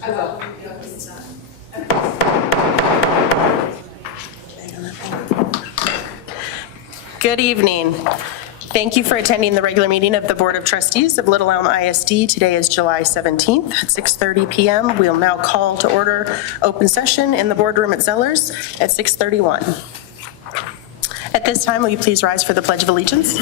I will. Good evening. Thank you for attending the regular meeting of the Board of Trustees of Little Elm ISD. Today is July 17th at 6:30 p.m. We'll now call to order open session in the boardroom at Zellers at 6:31. At this time, will you please rise for the Pledge of Allegiance?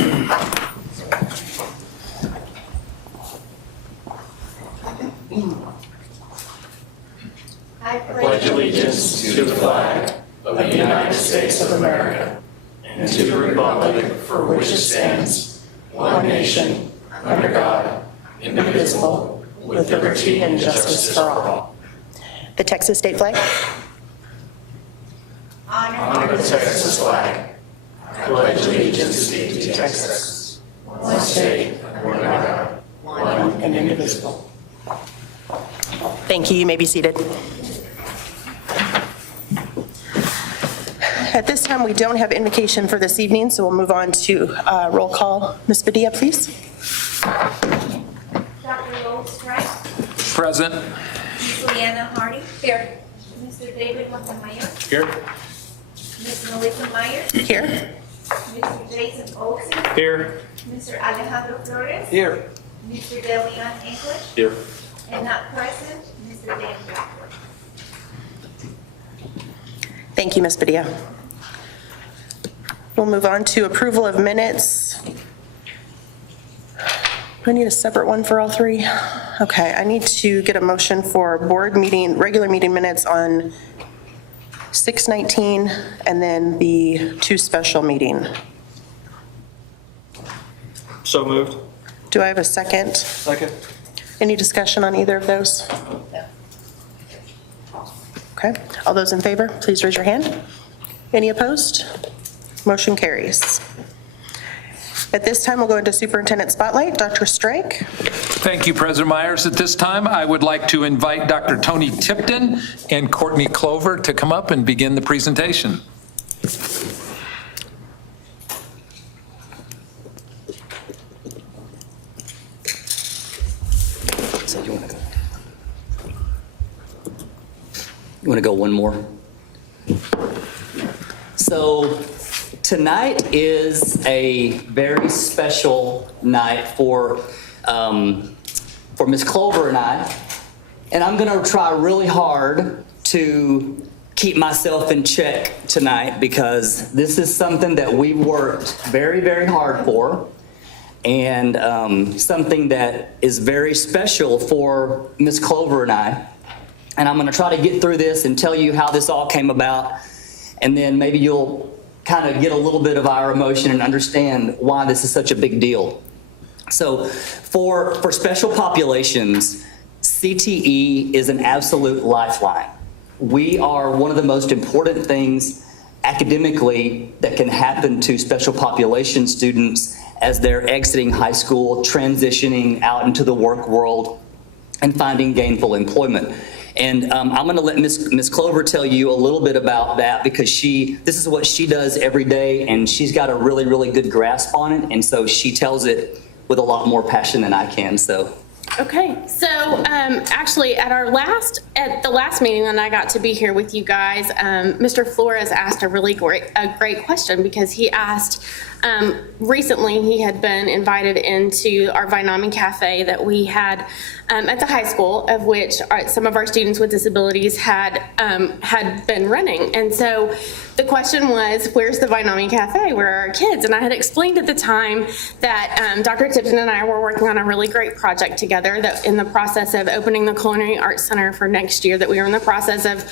I pledge allegiance to the flag of the United States of America and to the republic for which it stands, one nation, under God, indivisible, with liberty and justice for all. The Texas state flag. Honor the Texas flag. I pledge allegiance to Texas, one state, under God, one and indivisible. Thank you. You may be seated. At this time, we don't have invocation for this evening, so we'll move on to roll call. Ms. Padilla, please. Dr. Goldstrike. Present. Ms. Leanna Hardy. Here. Mr. David Montemayor. Here. Ms. Melissa Meyer. Here. Mr. Jason Olsen. Here. Mr. Alejandro Flores. Here. Mr. DeLeon English. Here. And not present, Mr. Dan Blackwood. Thank you, Ms. Padilla. We'll move on to approval of minutes. Do I need a separate one for all three? Okay, I need to get a motion for board meeting, regular meeting minutes on 6/19 and then the two special meeting. So moved. Do I have a second? Second. Any discussion on either of those? Okay, all those in favor, please raise your hand. Any opposed? Motion carries. At this time, we'll go into Superintendent Spotlight. Dr. Strike. Thank you, President Myers. At this time, I would like to invite Dr. Tony Tipton and Courtney Clover to come up and begin the presentation. So you want to go one more? So tonight is a very special night for Ms. Clover and I, and I'm going to try really hard to keep myself in check tonight because this is something that we worked very, very hard for, and something that is very special for Ms. Clover and I. And I'm going to try to get through this and tell you how this all came about, and then maybe you'll kind of get a little bit of our emotion and understand why this is such a big deal. So for special populations, CTE is an absolute lifeline. We are one of the most important things academically that can happen to special population students as they're exiting high school, transitioning out into the work world, and finding gainful employment. And I'm going to let Ms. Clover tell you a little bit about that because this is what she does every day, and she's got a really, really good grasp on it, and so she tells it with a lot more passion than I can. So. Okay, so actually at the last meeting when I got to be here with you guys, Mr. Flores asked a great question because he asked, recently he had been invited into our Vinomi Cafe that we had at the high school, of which some of our students with disabilities had been running. And so the question was, where's the Vinomi Cafe? Where are our kids? And I had explained at the time that Dr. Tipton and I were working on a really great project together that in the process of opening the Culinary Arts Center for next year, that we were in the process of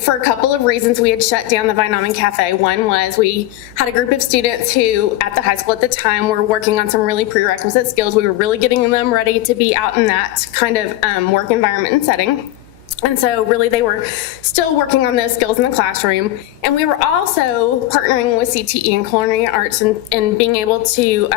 for a couple of reasons, we had shut down the Vinomi Cafe. One was we had a group of students who at the high school at the time were working on some really prerequisite skills. We were really getting them ready to be out in that kind of work environment and setting. And so really they were still working on those skills in the classroom. And we were also partnering with CTE and culinary arts and being able to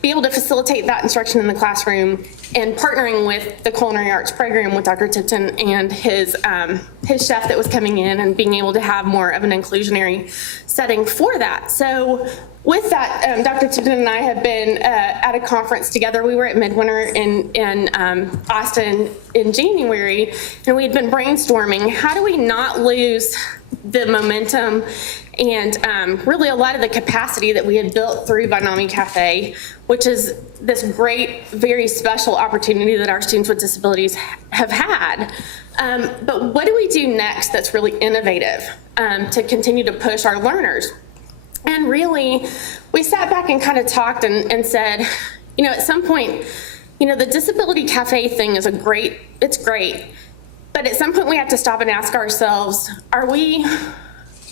facilitate that instruction in the classroom and partnering with the culinary arts program with Dr. Tipton and his chef that was coming in and being able to have more of an inclusionary setting for that. So with that, Dr. Tipton and I have been at a conference together. We were at Midwinter in Austin in January, and we had been brainstorming, how do we not lose the momentum and really a lot of the capacity that we had built through Vainami Cafe, which is this great, very special opportunity that our students with disabilities have had. But what do we do next that's really innovative to continue to push our learners? And really, we sat back and kind of talked and said, you know, at some point, you know, the Disability Cafe thing is it's great. But at some point we have to stop and ask ourselves, are we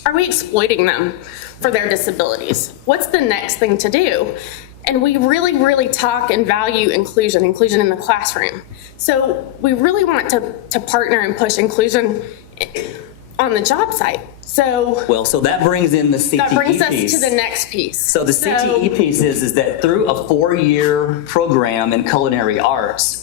exploiting them for their disabilities? What's the next thing to do? And we really, really talk and value inclusion in the classroom. So we really want to partner and push inclusion on the job site. So that brings in the CTE piece. That brings us to the next piece. So the CTE piece is that through a 4-year program in culinary arts,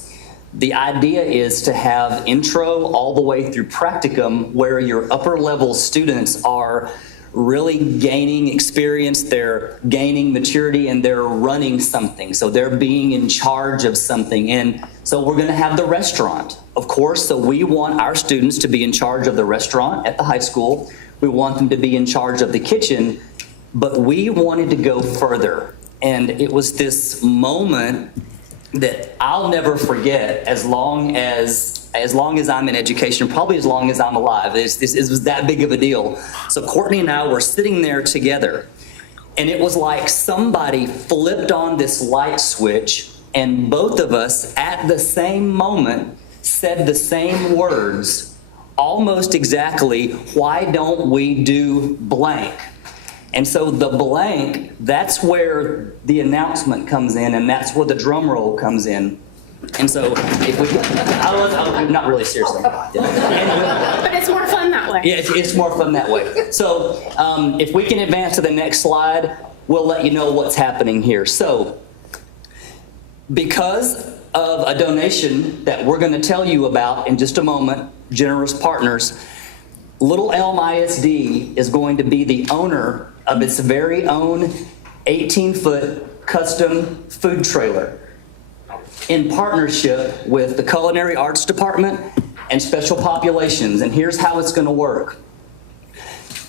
the idea is to have intro all the way through practicum, where your upper level students are really gaining experience, they're gaining maturity, and they're running something. So they're being in charge of something. And so we're going to have the restaurant, of course. So we want our students to be in charge of the restaurant at the high school. We want them to be in charge of the kitchen, but we wanted to go further. And it was this moment that I'll never forget as long as I'm in education, probably as long as I'm alive. It was that big of a deal. So Courtney and I were sitting there together, and it was like somebody flipped on this light switch, and both of us at the same moment said the same words, almost exactly, why don't we do blank? And so the blank, that's where the announcement comes in, and that's where the drum roll comes in. And so if we, not really seriously. Yeah. But it's more fun that way. Yeah, it's more fun that way. So if we can advance to the next slide, we'll let you know what's happening here. So because of a donation that we're going to tell you about in just a moment, generous partners, Little Elm ISD is going to be the owner of its very own 18-foot custom food trailer in partnership with the Culinary Arts Department and Special Populations. And here's how it's going to work.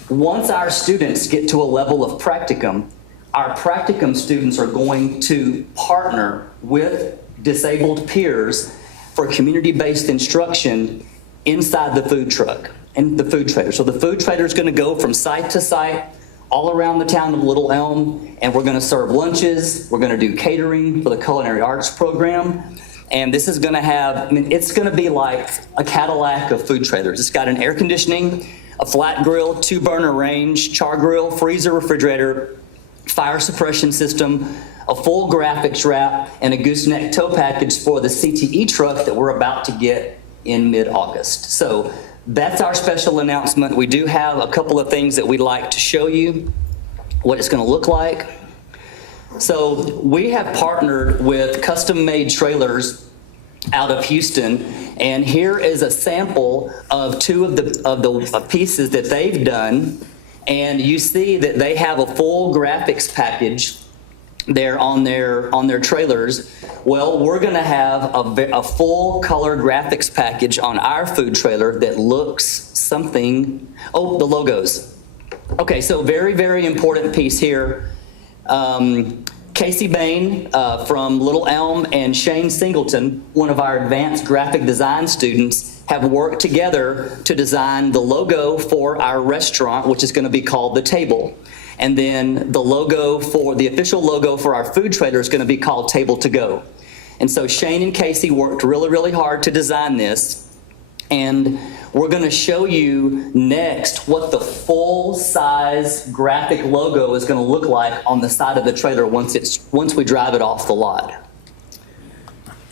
Once our students get to a level of practicum, our practicum students are going to partner with disabled peers for community-based instruction inside the food truck and the food trailer. So the food trailer is going to go from site to site all around the town of Little Elm, and we're going to serve lunches. We're going to do catering for the culinary arts program. And this is going to have, it's going to be like a Cadillac of food trailers. It's got an air conditioning, a flat grill, 2-burner range, char grill, freezer, refrigerator, fire suppression system, a full graphics wrap, and a gooseneck tow package for the CTE truck that we're about to get in mid-August. So that's our special announcement. We do have a couple of things that we'd like to show you what it's going to look like. So we have partnered with custom-made trailers out of Houston, and here is a sample of 2 of the pieces that they've done. And you see that they have a full graphics package there on their trailers. Well, we're going to have a full color graphics package on our food trailer that looks something. Oh, the logos. Okay, so very, very important piece here. Casey Bain from Little Elm and Shane Singleton, one of our advanced graphic design students, have worked together to design the logo for our restaurant, which is going to be called The Table. And then the logo for the official logo for our food trailer is going to be called Table to Go. And so Shane and Casey worked really, really hard to design this. And we're going to show you next what the full-size graphic logo is going to look like on the side of the trailer once we drive it off the lot.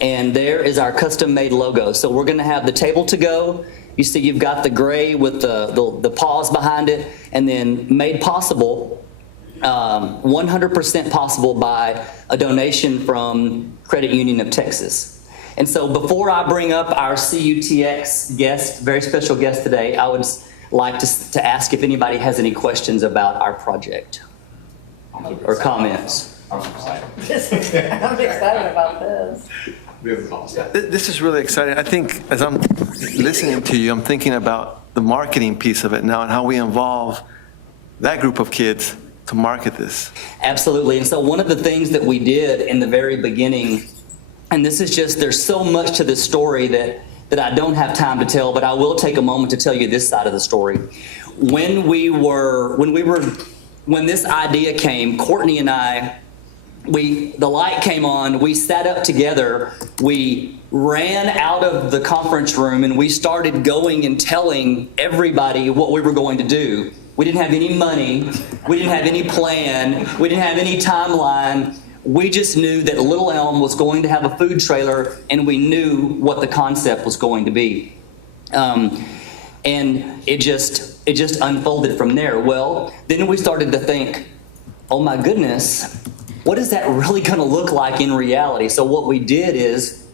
And there is our custom-made logo. So we're going to have the Table to Go. You see you've got the gray with the paws behind it, and then made possible, 100% possible by a donation from Credit Union of Texas. And so before I bring up our CUTX guest, very special guest today, I would like to ask if anybody has any questions about our project. or comments? I'm excited about this. This is really exciting. I think as I'm listening to you, I'm thinking about the marketing piece of it now and how we involve that group of kids to market this. Absolutely. And so one of the things that we did in the very beginning, and this is just, there's so much to this story that I don't have time to tell, but I will take a moment to tell you this side of the story. When this idea came, Courtney and I, the light came on, we sat up together, we ran out of the conference room, and we started going and telling everybody what we were going to do. We didn't have any money, we didn't have any plan, we didn't have any timeline. We just knew that Little Elm was going to have a food trailer, and we knew what the concept was going to be. And it just unfolded from there. Well, then we started to think, oh my goodness, what is that really going to look like in reality? So what we did is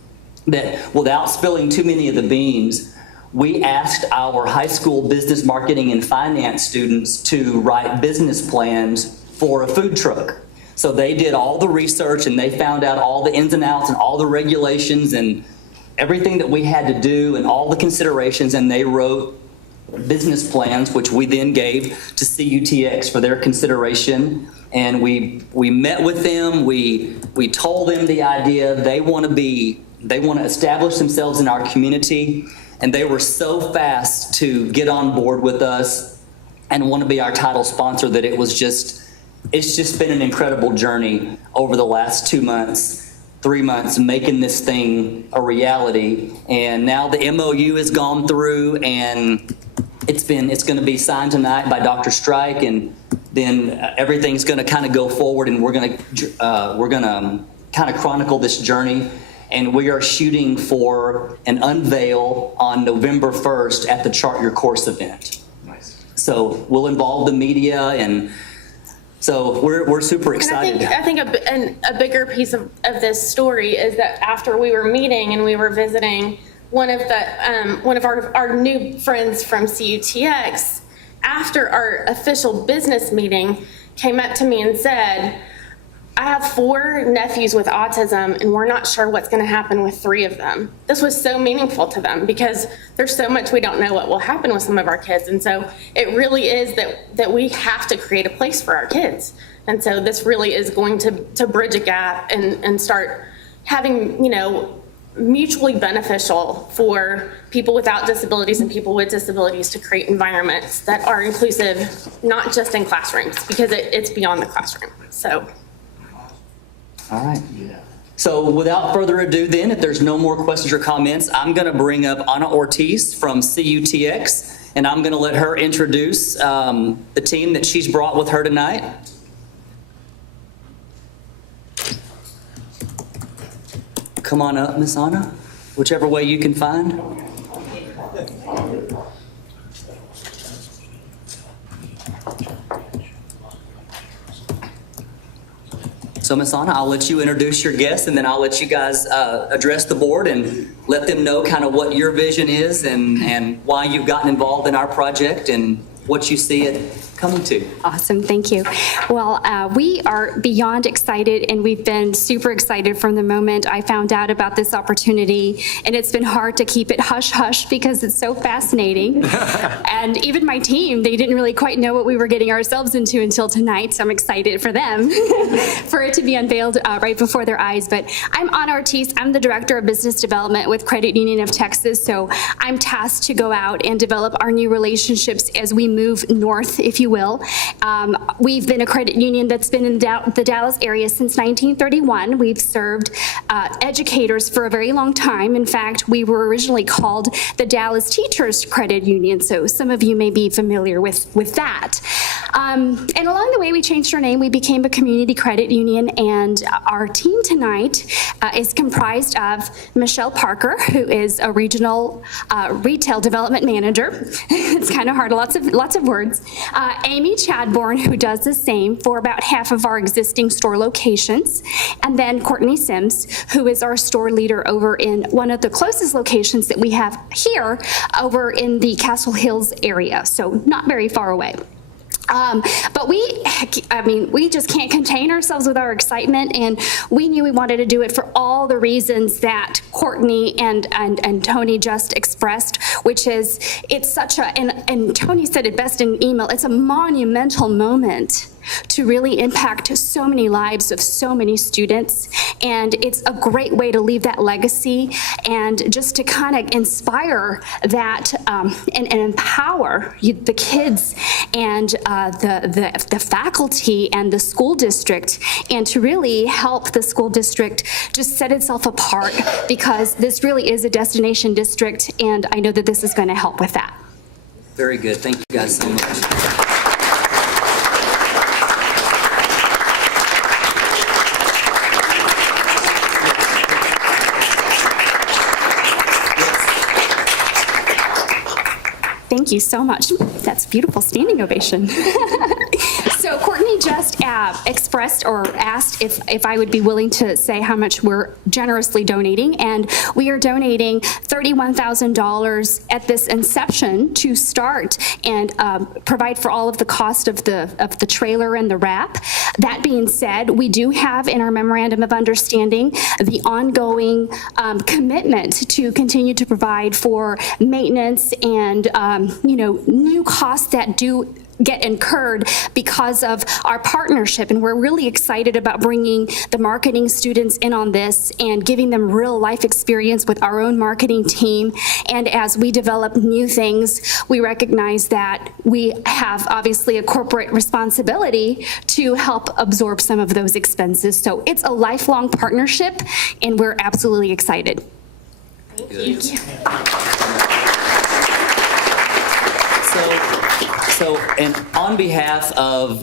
that, without spilling too many of the beans, we asked our high school business marketing and finance students to write business plans for a food truck. So they did all the research, and they found out all the ins and outs and all the regulations and everything that we had to do and all the considerations, and they wrote business plans, which we then gave to CUTX for their consideration. And we met with them, we told them the idea. They want to establish themselves in our community, and they were so fast to get on board with us and want to be our title sponsor that it's just been an incredible journey over the last 2 months, 3 months, making this thing a reality. And now the MOU has gone through, and it's going to be signed tonight by Dr. Strike, and then everything's going to kind of go forward, and we're going to kind of chronicle this journey. And we are shooting for an unveil on November 1st at the Chart Your Course event. Nice. So we'll involve the media, and so we're super excited. And I think a bigger piece of this story is that after we were meeting and we were visiting one of our new friends from CUTX, after our official business meeting, came up to me and said, I have 4 nephews with autism, and we're not sure what's going to happen with 3 of them. This was so meaningful to them because there's so much we don't know what will happen with some of our kids. And so it really is that we have to create a place for our kids. And so this really is going to bridge a gap and start having, mutually beneficial for people without disabilities and people with disabilities to create environments that are inclusive, not just in classrooms, because it's beyond the classroom. So. All right. So without further ado then, if there's no more questions or comments, I'm going to bring up Ana Ortiz from CUTX, and I'm going to let her introduce the team that she's brought with her tonight. Come on up, Miss Ana, whichever way you can find. So, Ms. Ana, I'll let you introduce your guests, and then I'll let you guys address the board and let them know kind of what your vision is and why you've gotten involved in our project and what you see it coming to. Awesome, thank you. Well, we are beyond excited, and we've been super excited from the moment I found out about this opportunity, and it's been hard to keep it hush-hush because it's so fascinating. And even my team, they didn't really quite know what we were getting ourselves into until tonight, so I'm excited for them, for it to be unveiled right before their eyes. But I'm Ana Ortiz. I'm the Director of Business Development with Credit Union of Texas, so I'm tasked to go out and develop our new relationships as we move north, if you will. We've been a credit union that's been in the Dallas area since 1931. We've served educators for a very long time. In fact, we were originally called the Dallas Teachers Credit Union, so some of you may be familiar with that. And along the way, we changed our name. We became a community credit union, and our team tonight is comprised of Michelle Parker, who is a regional retail development manager. It's kind of hard, lots of words. Amy Chadbourne, who does the same for about half of our existing store locations. And then Courtney Sims, who is our store leader over in one of the closest locations that we have here over in the Castle Hills area, so not very far away. But we just can't contain ourselves with our excitement, and we knew we wanted to do it for all the reasons that Courtney and Tony just expressed, which is it's such a, and Tony said it best in email, it's a monumental moment to really impact so many lives of so many students. And it's a great way to leave that legacy and just to kind of inspire that and empower the kids and the faculty and the school district, and to really help the school district just set itself apart, because this really is a destination district, and I know that this is going to help with that. Very good. Thank you guys so much. Thank you so much. That's beautiful standing ovation. So Courtney just expressed or asked if I would be willing to say how much we're generously donating, and we are donating $31,000 at this inception to start and provide for all of the cost of the trailer and the wrap. That being said, we do have in our memorandum of understanding the ongoing commitment to continue to provide for maintenance and new costs that do get incurred because of our partnership. And we're really excited about bringing the marketing students in on this and giving them real life experience with our own marketing team. And as we develop new things, we recognize that we have obviously a corporate responsibility to help absorb some of those expenses. So it's a lifelong partnership, and we're absolutely excited. Thank you. So, and on behalf of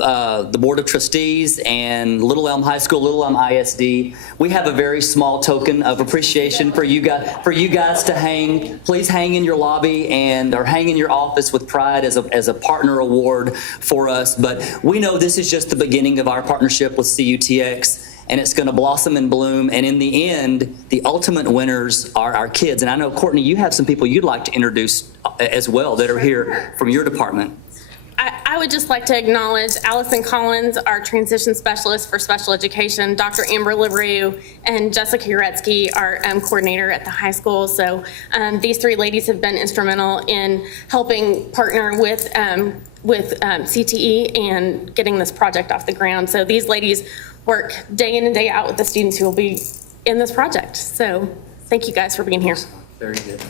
the Board of Trustees and Little Elm High School, Little Elm ISD, we have a very small token of appreciation for you guys to hang. Please hang in your lobby or hang in your office with pride as a partner award for us. But we know this is just the beginning of our partnership with CUTX, and it's going to blossom and bloom. And in the end, the ultimate winners are our kids. And I know, Courtney, you have some people you'd like to introduce as well that are here from your department. I would just like to acknowledge Allison Collins, our transition specialist for special education, Dr. Amber LaRue, and Jessica Uretsky, our coordinator at the high school. So these three ladies have been instrumental in helping partner with CTE and getting this project off the ground. So these ladies work day in and day out with the students who will be in this project. So thank you guys for being here. Very good.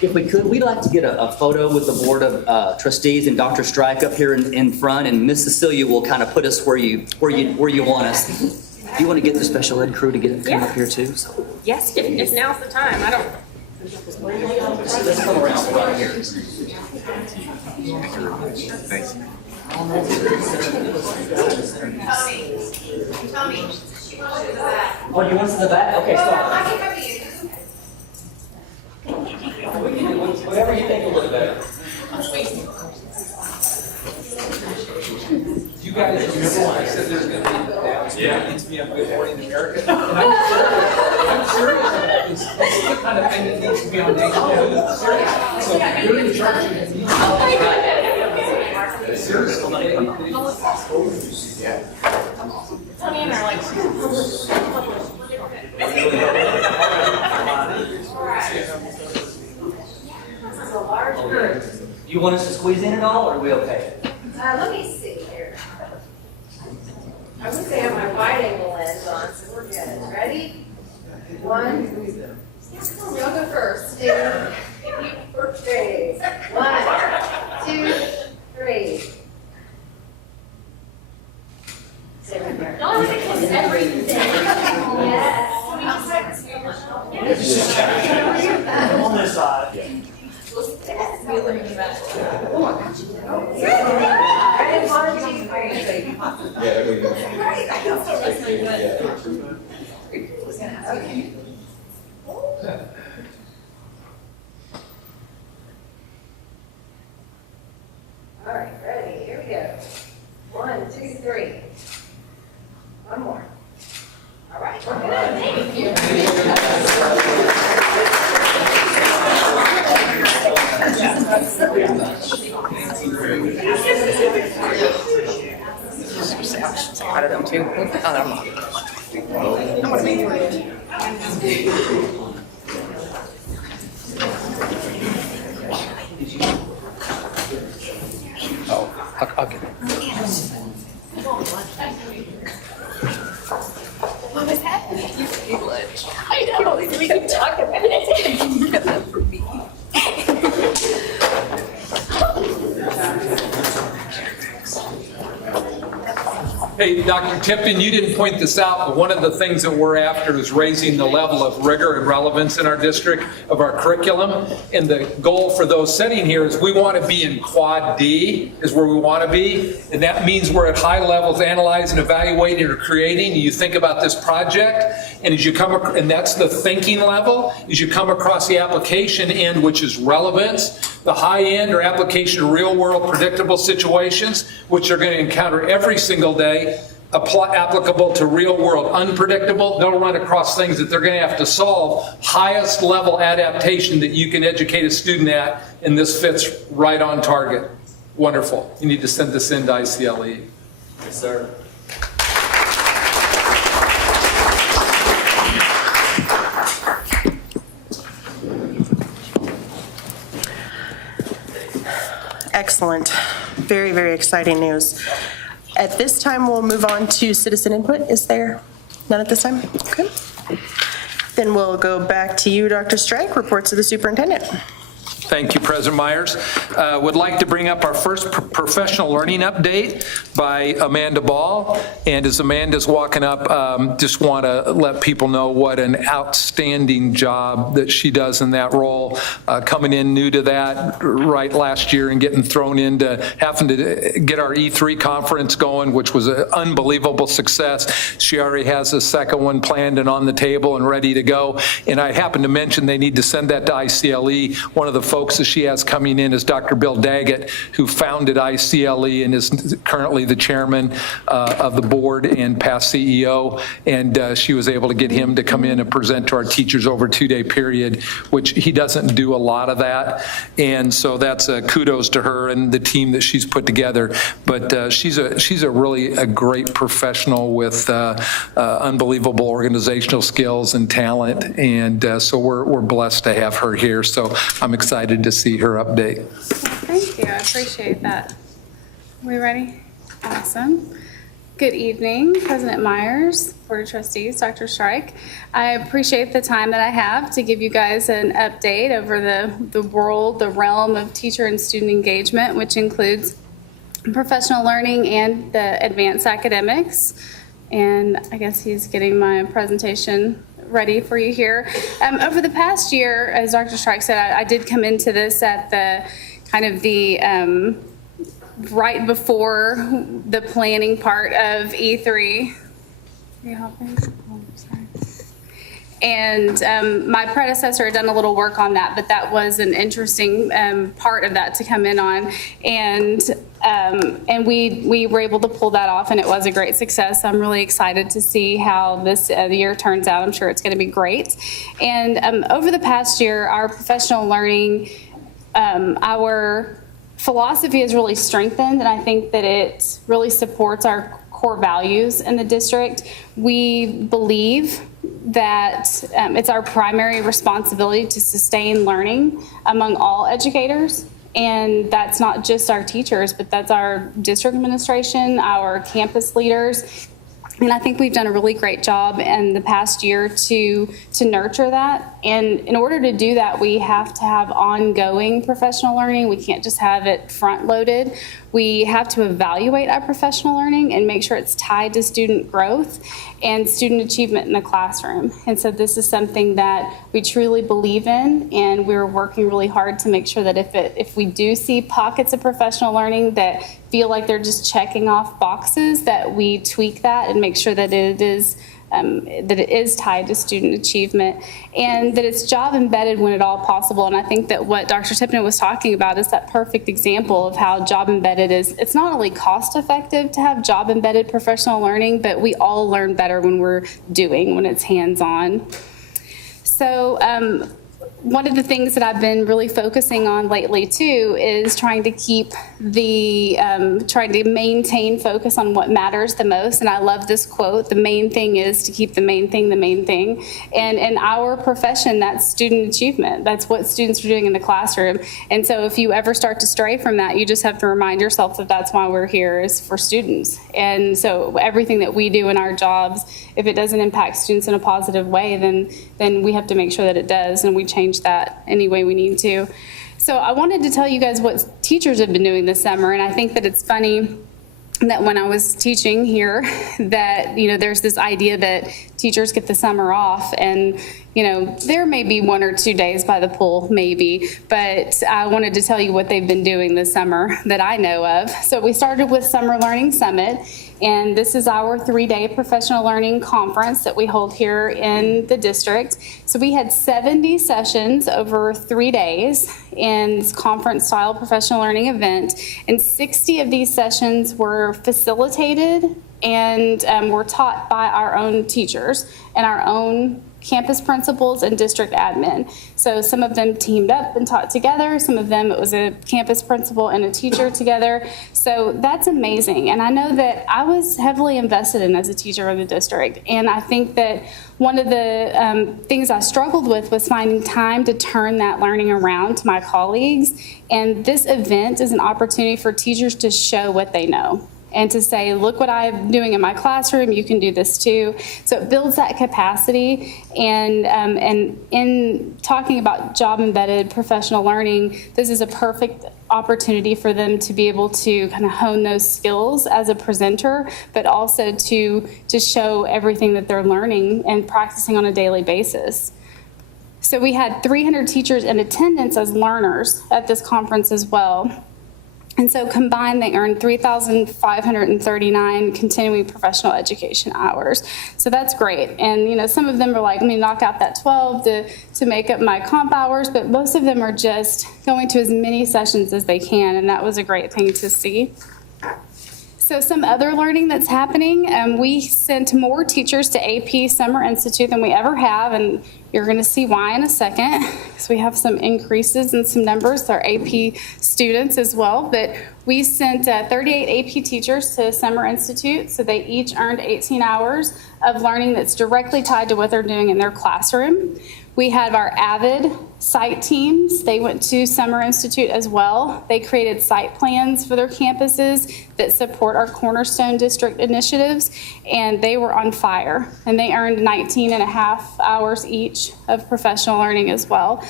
If we could, we'd like to get a photo with the Board of Trustees and Dr. Strike up here in front, and Miss Cecilia will kind of put us where you want us. Do you want to get the special ed crew to come up here too? So. Yes, if now's the time. I don't. Let's come around right here. Thanks. Tommy. Oh, you want us in the back? Okay, sorry. I can cover you. We can do whatever you think will look better. You guys remember when I said there's going to be that needs to be on Good Morning America? And I'm serious about this. This is the kind of thing that needs to be on national news. Seriously. So you're in charge of it. Oh my goodness. Seriously. Tony and I are like. You want us to squeeze in at all, or are we okay? Let me see here. I would say I have my wide angle lens on, so we're good. Ready? One. You'll go first. Two. Three. 1, 2, 3. Stay right there. Y'all have to kiss everything. Yes. On this side. All right, ready, here we go. 1, 2, 3. One more. All right, we're good. Thank you. I'll get it. What was happening? I know, we can talk about it. For me. Hey, Dr. Tipton, you didn't point this out, but one of the things that we're after is raising the level of rigor and relevance in our district of our curriculum. And the goal for those sitting here is we want to be in quad D, is where we want to be. And that means we're at high levels analyzing, evaluating, or creating. And you think about this project, and as you come, and that's the thinking level, as you come across the application end, which is relevance, the high end or application of real world predictable situations, which they're going to encounter every single day, applicable to real world unpredictable. They'll run across things that they're going to have to solve, highest level adaptation that you can educate a student at, and this fits right on target. Wonderful. You need to send this in to ICLE. Yes, sir. Excellent. Very, very exciting news. At this time, we'll move on to citizen input. Is there none at this time? Okay. Then we'll go back to you, Dr. Strike, reports of the superintendent. Thank you, President Myers. Would like to bring up our first professional learning update by Amanda Ball. And as Amanda's walking up, just want to let people know what an outstanding job that she does in that role. Coming in new to that right last year and getting thrown into having to get our E3 conference going, which was an unbelievable success. She already has a second one planned and on the table and ready to go. And I happened to mention they need to send that to ICLE. One of the folks that she has coming in is Dr. Bill Daggett, who founded ICLE and is currently the chairman of the board and past CEO. And she was able to get him to come in and present to our teachers over a 2-day period, which he doesn't do a lot of that. And so that's kudos to her and the team that she's put together. But she's a really a great professional with unbelievable organizational skills and talent. And so we're blessed to have her here. So I'm excited to see her update. Thank you, I appreciate that. We ready? Awesome. Good evening, President Myers, Board of Trustees, Dr. Strike. I appreciate the time that I have to give you guys an update over the world, the realm of teacher and student engagement, which includes professional learning and the advanced academics. And I guess he's getting my presentation ready for you here. Over the past year, as Dr. Strike said, I did come into this at the kind of the right before the planning part of E3. Are you helping? Oh, sorry. And my predecessor had done a little work on that, but that was an interesting part of that to come in on. And we were able to pull that off, and it was a great success. I'm really excited to see how this year turns out. I'm sure it's going to be great. And over the past year, our professional learning, our philosophy has really strengthened, and I think that it really supports our core values in the district. We believe that it's our primary responsibility to sustain learning among all educators. And that's not just our teachers, but that's our district administration, our campus leaders. And I think we've done a really great job in the past year to nurture that. And in order to do that, we have to have ongoing professional learning. We can't just have it front loaded. We have to evaluate our professional learning and make sure it's tied to student growth and student achievement in the classroom. And so this is something that we truly believe in, and we're working really hard to make sure that if we do see pockets of professional learning that feel like they're just checking off boxes, that we tweak that and make sure that it is tied to student achievement, and that it's job embedded when at all possible. And I think that what Dr. Tipton was talking about is that perfect example of how job embedded is. It's not only cost effective to have job embedded professional learning, but we all learn better when we're doing, when it's hands-on. So one of the things that I've been really focusing on lately too is trying to keep trying to maintain focus on what matters the most. And I love this quote, the main thing is to keep the main thing the main thing. And in our profession, that's student achievement. That's what students are doing in the classroom. And so if you ever start to stray from that, you just have to remind yourself that that's why we're here, is for students. And so everything that we do in our jobs, if it doesn't impact students in a positive way, then we have to make sure that it does, and we change that any way we need to. So I wanted to tell you guys what teachers have been doing this summer, and I think that it's funny that when I was teaching here that, there's this idea that teachers get the summer off, and, there may be 1 or 2 days by the pool, maybe, but I wanted to tell you what they've been doing this summer that I know of. So we started with Summer Learning Summit, and this is our 3-day professional learning conference that we hold here in the district. So we had 70 sessions over 3 days in this conference-style professional learning event, and 60 of these sessions were facilitated and were taught by our own teachers and our own campus principals and district admin. So some of them teamed up and taught together. Some of them, it was a campus principal and a teacher together. So that's amazing. And I know that I was heavily invested in as a teacher of the district. And I think that one of the things I struggled with was finding time to turn that learning around to my colleagues. And this event is an opportunity for teachers to show what they know, and to say, look what I'm doing in my classroom, you can do this too. So it builds that capacity. And in talking about job-embedded professional learning, this is a perfect opportunity for them to be able to kind of hone those skills as a presenter, but also to show everything that they're learning and practicing on a daily basis. So we had 300 teachers in attendance as learners at this conference as well. And so combined, they earned 3,539 continuing professional education hours. So that's great. And some of them are like, let me knock out that 12 to make up my comp hours, but most of them are just going to as many sessions as they can, and that was a great thing to see. So some other learning that's happening, we sent more teachers to AP Summer Institute than we ever have, and you're going to see why in a second. So we have some increases in some numbers, our AP students as well, but we sent 38 AP teachers to Summer Institute, so they each earned 18 hours of learning that's directly tied to what they're doing in their classroom. We have our AVID site teams. They went to Summer Institute as well. They created site plans for their campuses that support our Cornerstone District initiatives, and they were on fire. And they earned 19 and a half hours each of professional learning as well.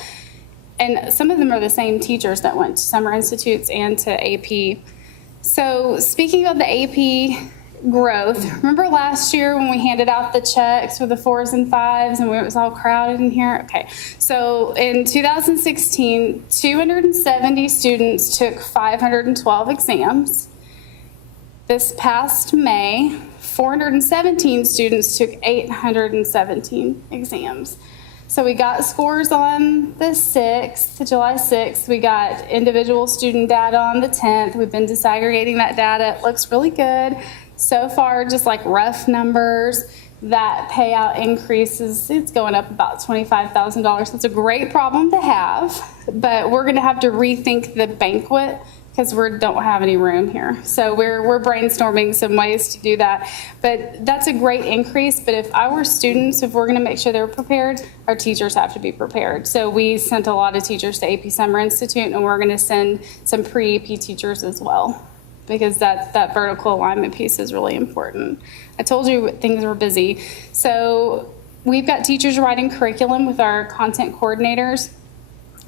And some of them are the same teachers that went to Summer Institutes and to AP. So speaking of the AP growth, remember last year when we handed out the checks for the 4s and 5s and it was all crowded in here? Okay, so in 2016, 270 students took 512 exams. This past May, 417 students took 817 exams. So we got scores on the 6th, July 6th. We got individual student data on the 10th. We've been disaggregating that data. It looks really good. So far, just like rough numbers, that payout increases, it's going up about $25,000. That's a great problem to have, but we're gonna have to rethink the banquet because we don't have any room here. So we're brainstorming some ways to do that. But that's a great increase, but if our students, if we're gonna make sure they're prepared, our teachers have to be prepared. So we sent a lot of teachers to AP Summer Institute, and we're gonna send some pre-AP teachers as well, because that vertical alignment piece is really important. I told you things were busy. So we've got teachers writing curriculum with our content coordinators.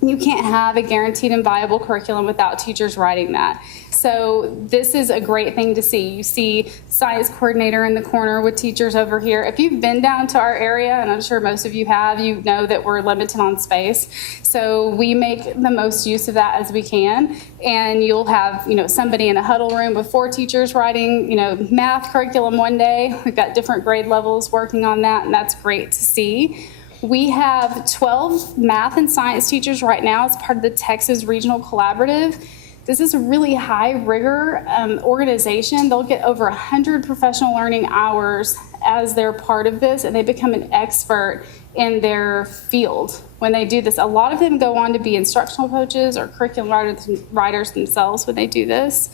You can't have a guaranteed and viable curriculum without teachers writing that. So this is a great thing to see. You see science coordinator in the corner with teachers over here. If you've been down to our area, and I'm sure most of you have, you know that we're limited on space. So we make the most use of that as we can. And you'll have, somebody in a huddle room with 4 teachers writing, math curriculum one day. We've got different grade levels working on that, and that's great to see. We have 12 math and science teachers right now as part of the Texas Regional Collaborative. This is a really high rigor organization. They'll get over 100 professional learning hours as they're part of this, and they become an expert in their field when they do this. A lot of them go on to be instructional coaches or curriculum writers themselves when they do this.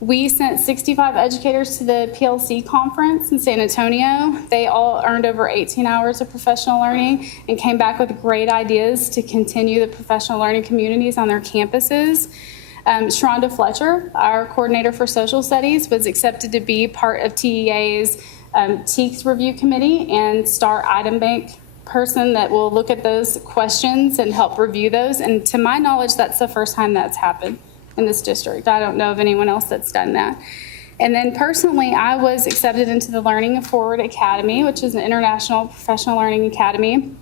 We sent 65 educators to the PLC conference in San Antonio. They all earned over 18 hours of professional learning and came back with great ideas to continue the professional learning communities on their campuses. Sharonda Fletcher, our coordinator for social studies, was accepted to be part of TEA's TEACS review committee and STAR item bank person that will look at those questions and help review those. And to my knowledge, that's the first time that's happened in this district. I don't know of anyone else that's done that. And then personally, I was accepted into the Learning Forward Academy, which is an international professional learning academy,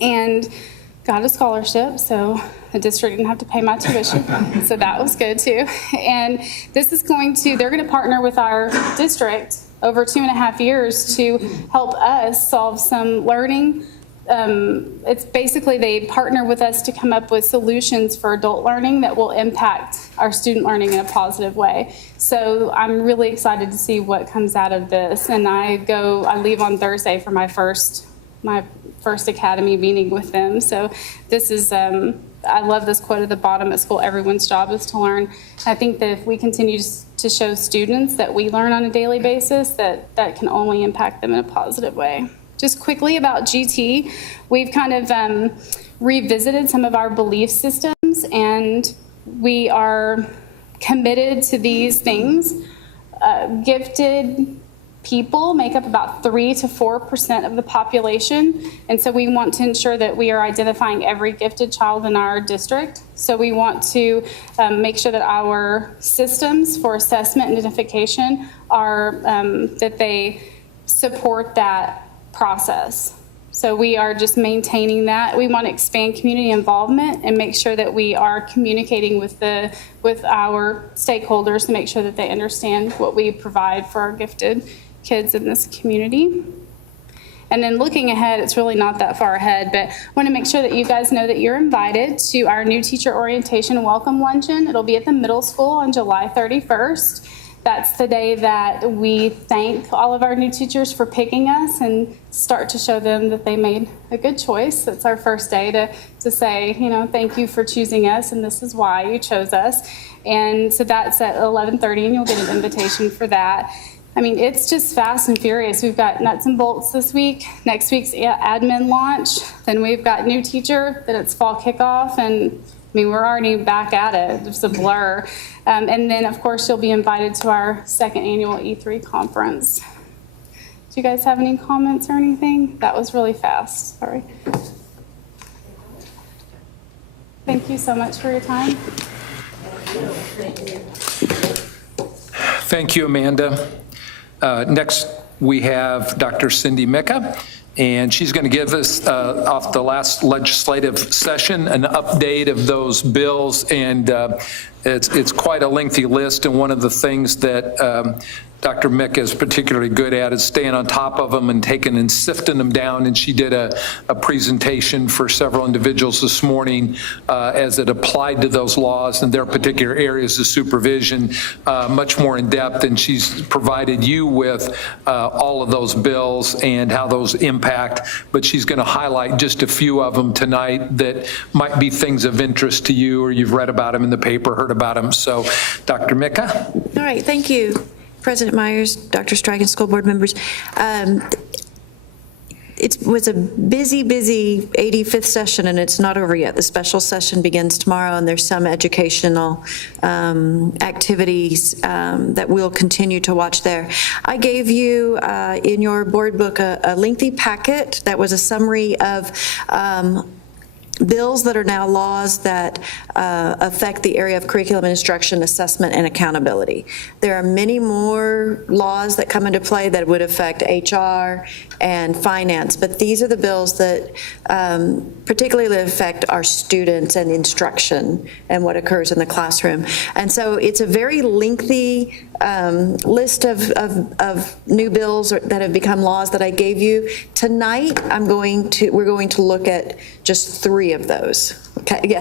and got a scholarship, so the district didn't have to pay my tuition, so that was good too. And this is they're going to partner with our district over 2.5 years to help us solve some learning. It's basically they partner with us to come up with solutions for adult learning that will impact our student learning in a positive way. So I'm really excited to see what comes out of this. And I leave on Thursday for my first academy meeting with them. So this is, I love this quote at the bottom: at school, everyone's job is to learn. I think that if we continue to show students that we learn on a daily basis, that can only impact them in a positive way. Just quickly about GT, we've kind of revisited some of our belief systems, and we are committed to these things. Gifted people make up about 3 to 4% of the population, and so we want to ensure that we are identifying every gifted child in our district. So we want to make sure that our systems for assessment and identification are that they support that process. So we are just maintaining that. We want to expand community involvement and make sure that we are communicating with our stakeholders to make sure that they understand what we provide for our gifted kids in this community. And then looking ahead, it's really not that far ahead, but I want to make sure that you guys know that you're invited to our new teacher orientation welcome luncheon. It'll be at the middle school on July 31st. That's the day that we thank all of our new teachers for picking us and start to show them that they made a good choice. It's our first day to say, thank you for choosing us, and this is why you chose us. And so that's at 11:30, and you'll get an invitation for that. I mean, it's just fast and furious. We've got nuts and bolts this week. Next week's admin launch. Then we've got new teacher. Then it's fall kickoff, and we're already back at it. It's a blur. And then, of course, you'll be invited to our second annual E3 conference. Do you guys have any comments or anything? That was really fast. Sorry. Thank you so much for your time. Thank you, Amanda. Next, we have Dr. Cindy Micka, and she's going to give us, off the last legislative session, an update of those bills, and it's quite a lengthy list, and one of the things that Dr. Mick is particularly good at is staying on top of them and taking and sifting them down. And she did a presentation for several individuals this morning as it applied to those laws and their particular areas of supervision, much more in depth. And she's provided you with all of those bills and how those impact. But she's going to highlight just a few of them tonight that might be things of interest to you, or you've read about them in the paper, heard about them. So, Dr. Micka. All right, thank you. President Myers, Dr. Strike, and school board members. It was a busy 85th session, and it's not over yet. The special session begins tomorrow, and there's some educational activities that we'll continue to watch there. I gave you in your board book a lengthy packet that was a summary of bills that are now laws that affect the area of curriculum instruction, assessment, and accountability. There are many more laws that come into play that would affect HR and finance, but these are the bills that particularly affect our students and instruction and what occurs in the classroom. And so it's a very lengthy list of new bills that have become laws that I gave you. Tonight, we're going to look at just 3 of those. Okay, yeah,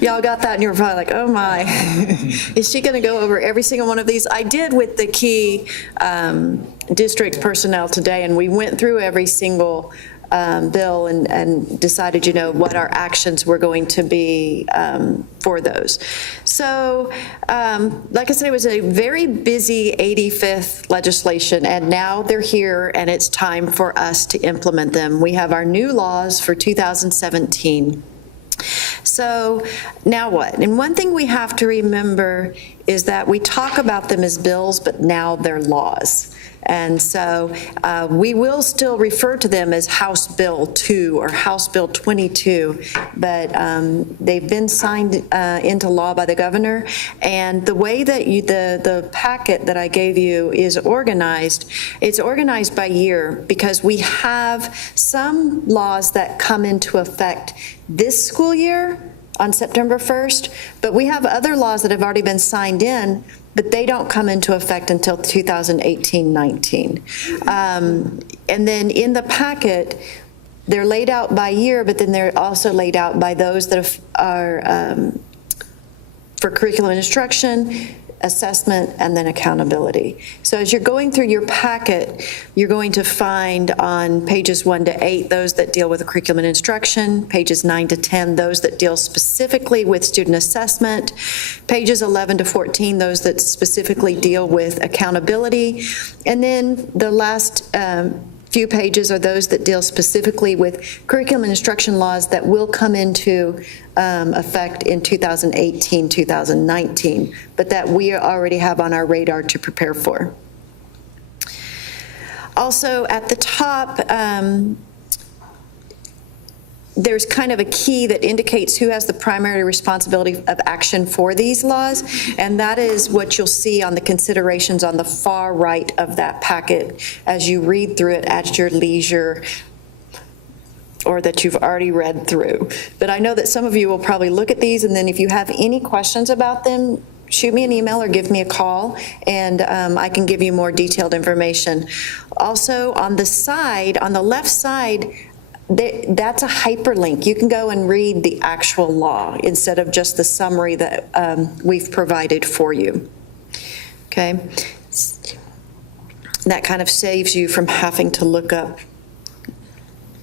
y'all got that, and you were probably like, oh my, is she going to go over every single one of these? I did with the key district personnel today, and we went through every single bill and decided, what our actions were going to be for those. So, like I said, it was a very busy 85th legislation, and now they're here, and it's time for us to implement them. We have our new laws for 2017. So now what? And one thing we have to remember is that we talk about them as bills, but now they're laws. And so we will still refer to them as House Bill 2 or House Bill 22, but they've been signed into law by the governor. And the way that the packet that I gave you is organized, it's organized by year, because we have some laws that come into effect this school year on September 1st, but we have other laws that have already been signed in, but they don't come into effect until 2018-19. And then in the packet, they're laid out by year, but then they're also laid out by those that are for curriculum and instruction, assessment, and then accountability. So as you're going through your packet, you're going to find on pages 1 to 8 those that deal with the curriculum and instruction, pages 9 to 10 those that deal specifically with student assessment, pages 11 to 14 those that specifically deal with accountability, and then the last few pages are those that deal specifically with curriculum and instruction laws that will come into effect in 2018, 2019, but that we already have on our radar to prepare for. Also, at the top, there's kind of a key that indicates who has the primary responsibility of action for these laws, and that is what you'll see on the considerations on the far right of that packet as you read through it at your leisure, or that you've already read through. But I know that some of you will probably look at these, and then if you have any questions about them, shoot me an email or give me a call, and I can give you more detailed information. Also, on the side, on the left side, that's a hyperlink. You can go and read the actual law instead of just the summary that we've provided for you. Okay? That kind of saves you from having to look up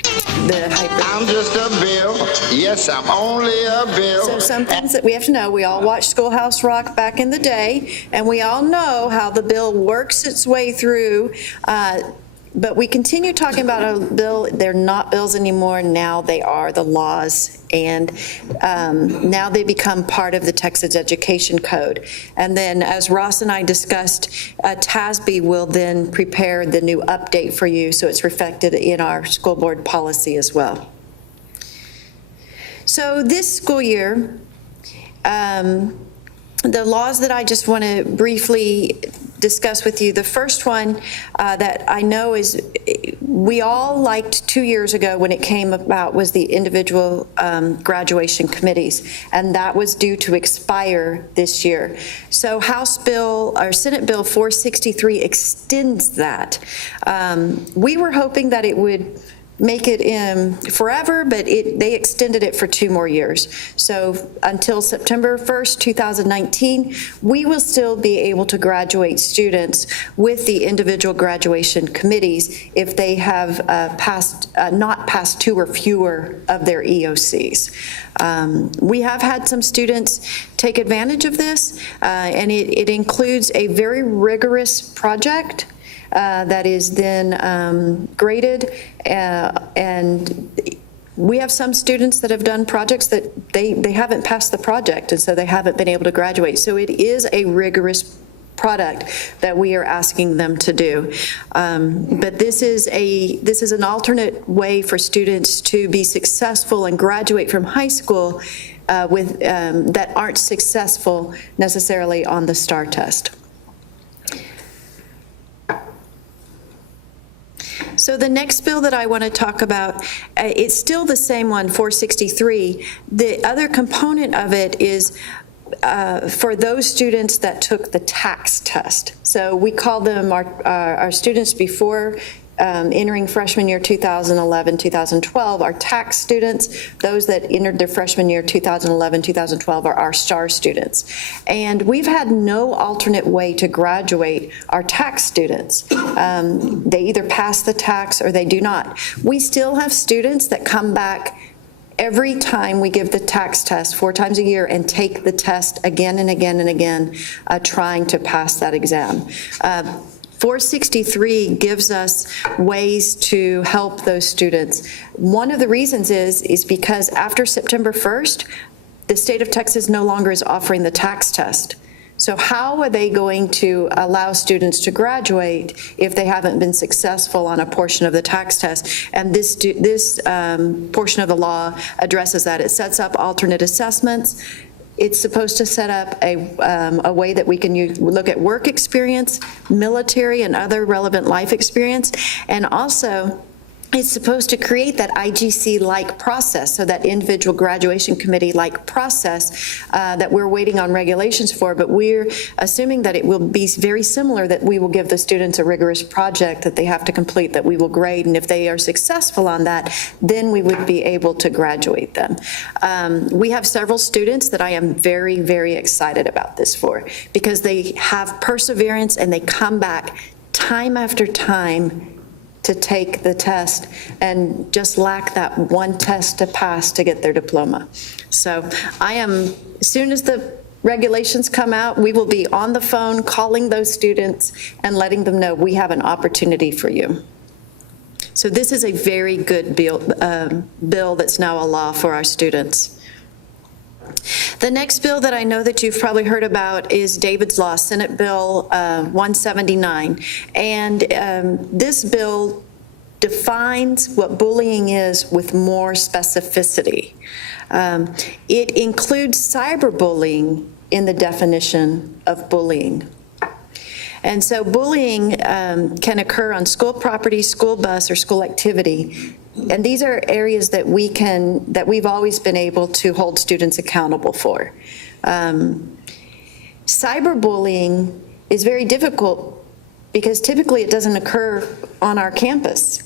the hyperlink. I'm just a bill. Yes, I'm only a bill. So some things that we have to know, we all watched Schoolhouse Rock back in the day, and we all know how the bill works its way through. But we continue talking about a bill. They're not bills anymore. Now they are the laws, and now they become part of the Texas Education Code. And then, as Ross and I discussed, TASB will then prepare the new update for you, so it's reflected in our school board policy as well. So this school year, the laws that I just want to briefly discuss with you, the first one that I know is we all liked 2 years ago when it came about was the individual graduation committees, and that was due to expire this year. So House Bill, or Senate Bill 463 extends that. We were hoping that it would make it forever, but they extended it for 2 more years. So until September 1st, 2019, we will still be able to graduate students with the individual graduation committees if they have not passed 2 or fewer of their EOCs. We have had some students take advantage of this, and it includes a very rigorous project that is then graded, and we have some students that have done projects that they haven't passed the project, and so they haven't been able to graduate. So it is a rigorous product that we are asking them to do. But this is an alternate way for students to be successful and graduate from high school that aren't successful necessarily on the STAR test. So the next bill that I want to talk about, it's still the same one, 463. The other component of it is for those students that took the tax test. So we call them our students before entering freshman year 2011, 2012 are tax students. Those that entered their freshman year 2011, 2012 are our STAR students. And we've had no alternate way to graduate our tax students. They either pass the tax or they do not. We still have students that come back every time we give the tax test 4 times a year and take the test again and again and again, trying to pass that exam. 463 gives us ways to help those students. One of the reasons is because after September 1st, the state of Texas no longer is offering the tax test. So how are they going to allow students to graduate if they haven't been successful on a portion of the tax test? And this portion of the law addresses that. It sets up alternate assessments. It's supposed to set up a way that we can look at work experience, military and other relevant life experience, and also it's supposed to create that IGC-like process, so that individual graduation committee-like process that we're waiting on regulations for, but we're assuming that it will be very similar, that we will give the students a rigorous project that they have to complete, that we will grade, and if they are successful on that, then we would be able to graduate them. We have several students that I am very, very excited about this for, because they have perseverance and they come back time after time to take the test and just lack that one test to pass to get their diploma. So as soon as the regulations come out, we will be on the phone calling those students and letting them know we have an opportunity for you. So this is a very good bill that's now a law for our students. The next bill that I know that you've probably heard about is David's Law, Senate Bill 179. And this bill defines what bullying is with more specificity. It includes cyberbullying in the definition of bullying. And so bullying can occur on school property, school bus, or school activity. And these are areas that we've always been able to hold students accountable for. Cyberbullying is very difficult because typically it doesn't occur on our campus.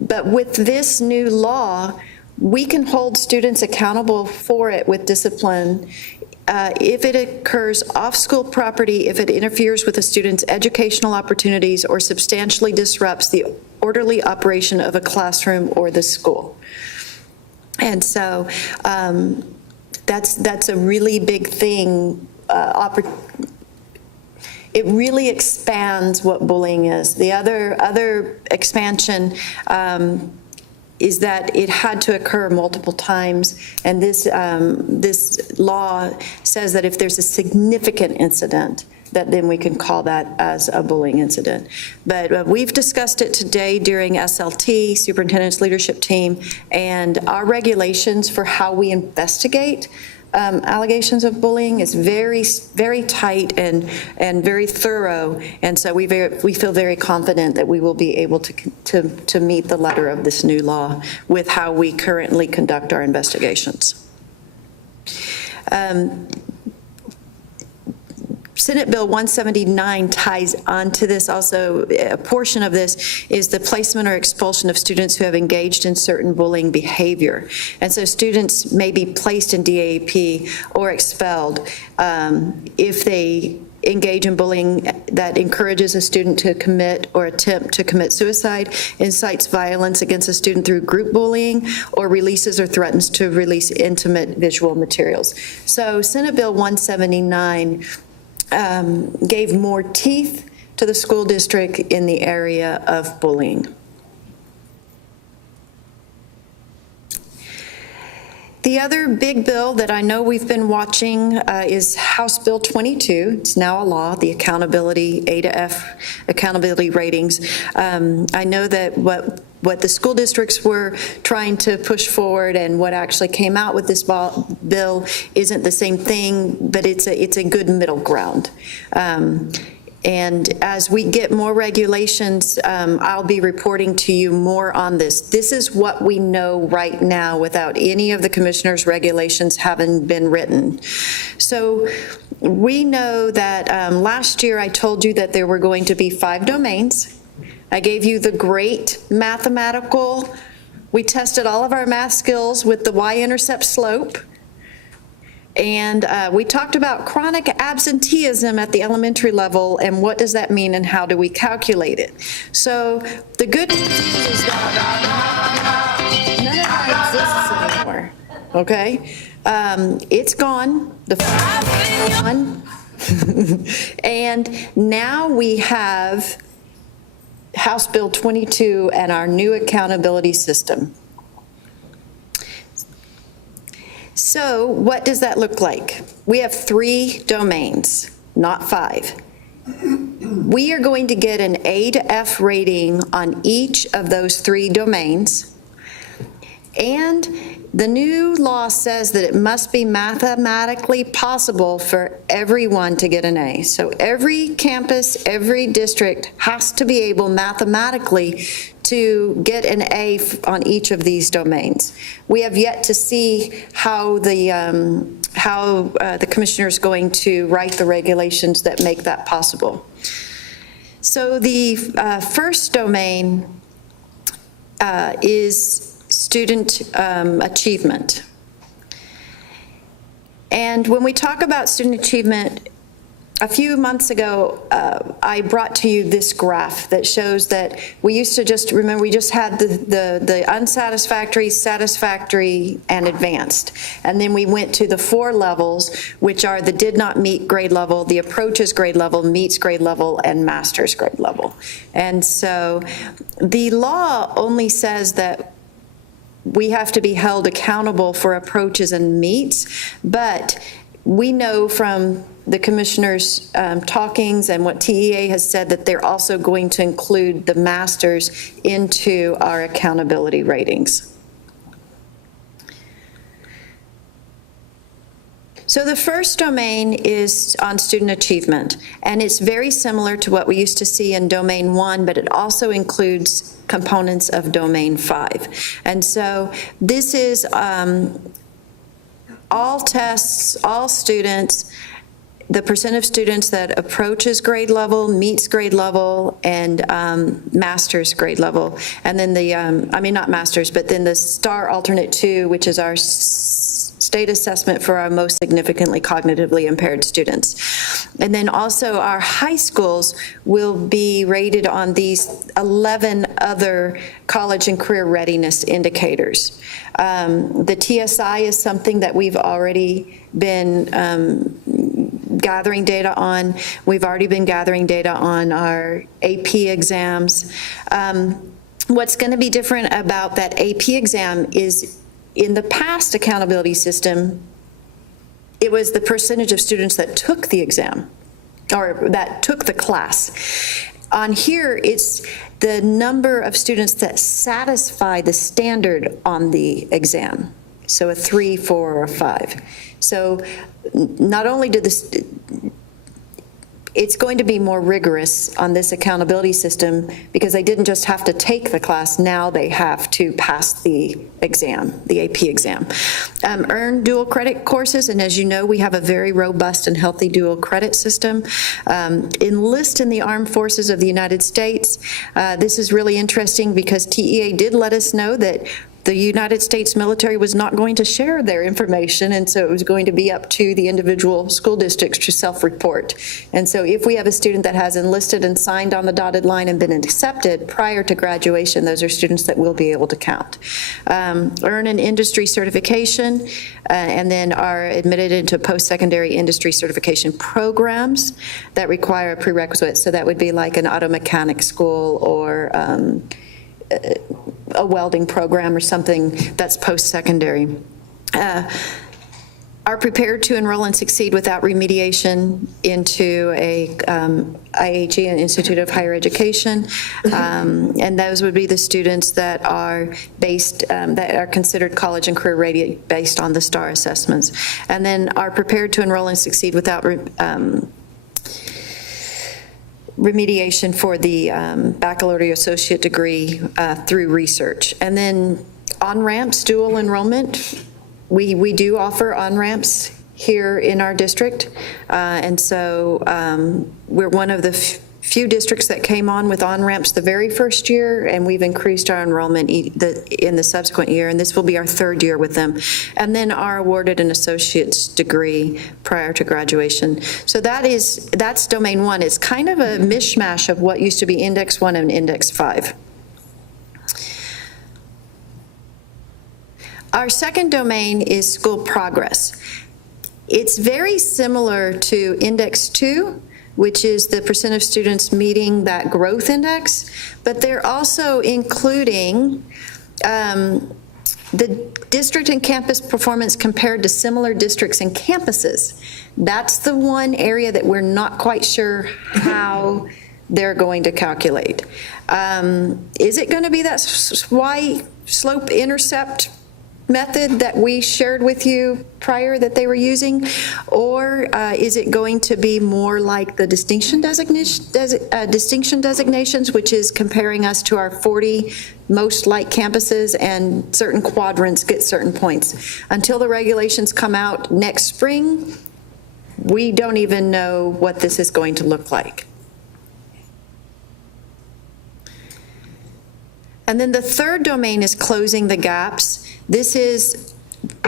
But with this new law, we can hold students accountable for it with discipline if it occurs off school property, if it interferes with a student's educational opportunities or substantially disrupts the orderly operation of a classroom or the school. And so that's a really big thing. It really expands what bullying is. The other expansion is that it had to occur multiple times, and this law says that if there's a significant incident, that then we can call that as a bullying incident. But we've discussed it today during SLT, Superintendent's Leadership Team, and our regulations for how we investigate allegations of bullying is very, very tight and very thorough, and so we feel very confident that we will be able to meet the letter of this new law with how we currently conduct our investigations. Senate Bill 179 ties onto this also. A portion of this is the placement or expulsion of students who have engaged in certain bullying behavior. And so students may be placed in DAP or expelled if they engage in bullying that encourages a student to commit or attempt to commit suicide, incites violence against a student through group bullying, or releases or threatens to release intimate visual materials. So Senate Bill 179 gave more teeth to the school district in the area of bullying. The other big bill that I know we've been watching is House Bill 22. It's now a law, the accountability, A to F accountability ratings. I know that what the school districts were trying to push forward and what actually came out with this bill isn't the same thing, but it's a good middle ground. And as we get more regulations, I'll be reporting to you more on this. This is what we know right now without any of the commissioner's regulations having been written. So we know that last year I told you that there were going to be 5 domains. I gave you the great mathematical, we tested all of our math skills with the y-intercept slope. And we talked about chronic absenteeism at the elementary level and what does that mean and how do we calculate it. So the good news is that none of that exists anymore, okay? It's gone, the is gone. And now we have House Bill 22 and our new accountability system. So what does that look like? We have 3 domains, not 5. We are going to get an A to F rating on each of those 3 domains. And the new law says that it must be mathematically possible for everyone to get an A. So every campus, every district has to be able mathematically to get an A on each of these domains. We have yet to see how the commissioner is going to write the regulations that make that possible. So the first domain is student achievement. And when we talk about student achievement, a few months ago, I brought to you this graph that shows that we used to just, remember, we just had the unsatisfactory, satisfactory, and advanced. And then we went to the 4 levels, which are the did not meet grade level, the approaches grade level, meets grade level, and master's grade level. And so the law only says that we have to be held accountable for approaches and meets, but we know from the commissioner's talkings and what TEA has said that they're also going to include the masters into our accountability ratings. So the first domain is on student achievement, and it's very similar to what we used to see in domain 1, but it also includes components of domain 5. And so this is all tests, all students, the percent of students that approaches grade level, meets grade level, and master's grade level. And then the, I mean, not master's, but then the STAR alternate 2, which is our state assessment for our most significantly cognitively impaired students. And then also our high schools will be rated on these 11 other college and career readiness indicators. The TSI is something that we've already been gathering data on. We've already been gathering data on our AP exams. What's going to be different about that AP exam is in the past accountability system, it was the percentage of students that took the exam or that took the class. On here, it's the number of students that satisfy the standard on the exam. So a 3, 4, or a 5. So not only do this, it's going to be more rigorous on this accountability system because they didn't just have to take the class, now they have to pass the exam, the AP exam. Earn dual credit courses, and as you know, we have a very robust and healthy dual credit system. Enlist in the Armed Forces of the United States. This is really interesting because TEA did let us know that the United States military was not going to share their information, and so it was going to be up to the individual school districts to self-report. And so if we have a student that has enlisted and signed on the dotted line and been accepted prior to graduation, those are students that will be able to count. Earn an industry certification, and then are admitted into post-secondary industry certification programs that require a prerequisite. So that would be like an auto mechanic school or a welding program or something that's post-secondary. Are prepared to enroll and succeed without remediation into a IHE, an Institute of Higher Education, and those would be the students that are based, that are considered college and career ready based on the STAR assessments, and then are prepared to enroll and succeed without remediation for the baccalaureate associate degree through research. And then on-ramps, dual enrollment. We do offer on-ramps here in our district. And so we're one of the few districts that came on with on-ramps the very first year, and we've increased our enrollment in the subsequent year, and this will be our third year with them, and then are awarded an associate's degree prior to graduation. So that's domain 1. It's kind of a mishmash of what used to be index 1 and index 5. Our second domain is school progress. It's very similar to index 2, which is the percent of students meeting that growth index, but they're also including the district and campus performance compared to similar districts and campuses. That's the one area that we're not quite sure how they're going to calculate. Is it going to be that slope intercept method that we shared with you prior that they were using? Or is it going to be more like the distinction designations, which is comparing us to our 40 most like campuses, and certain quadrants get certain points? Until the regulations come out next spring, we don't even know what this is going to look like. And then the third domain is closing the gaps. This is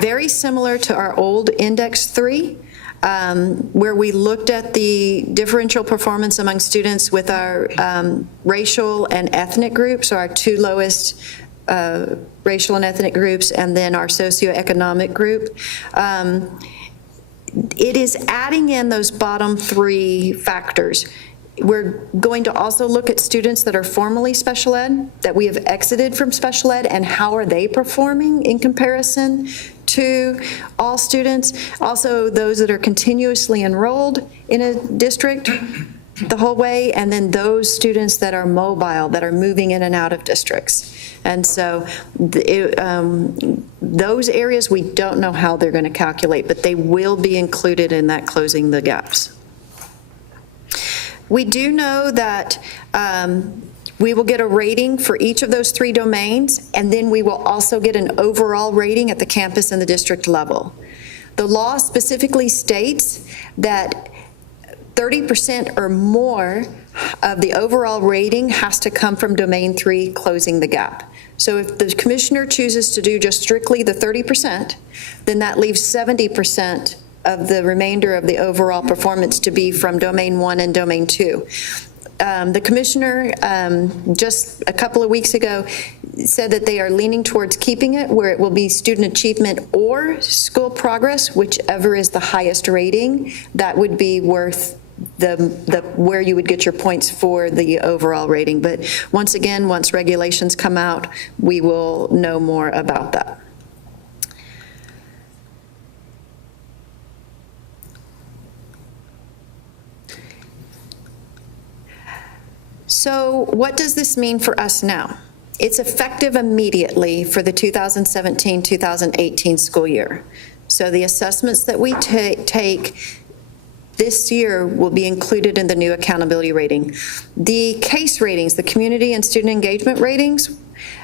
very similar to our old Index 3, where we looked at the differential performance among students with our racial and ethnic groups, so our 2 lowest racial and ethnic groups, and then our socioeconomic group. It is adding in those bottom 3 factors. We're going to also look at students that are formally special ed, that we have exited from special ed, and how are they performing in comparison to all students. Also, those that are continuously enrolled in a district the whole way, and then those students that are mobile, that are moving in and out of districts. And so those areas, we don't know how they're going to calculate, but they will be included in that closing the gaps. We do know that we will get a rating for each of those 3 domains, and then we will also get an overall rating at the campus and the district level. The law specifically states that 30% or more of the overall rating has to come from domain 3, closing the gap. So if the commissioner chooses to do just strictly the 30%, then that leaves 70% of the remainder of the overall performance to be from domain 1 and domain 2. The commissioner just a couple of weeks ago said that they are leaning towards keeping it where it will be student achievement or school progress, whichever is the highest rating. That would be worth the where you would get your points for the overall rating. But once again, once regulations come out, we will know more about that. So what does this mean for us now? It's effective immediately for the 2017-2018 school year. So the assessments that we take this year will be included in the new accountability rating. The case ratings, the community and student engagement ratings,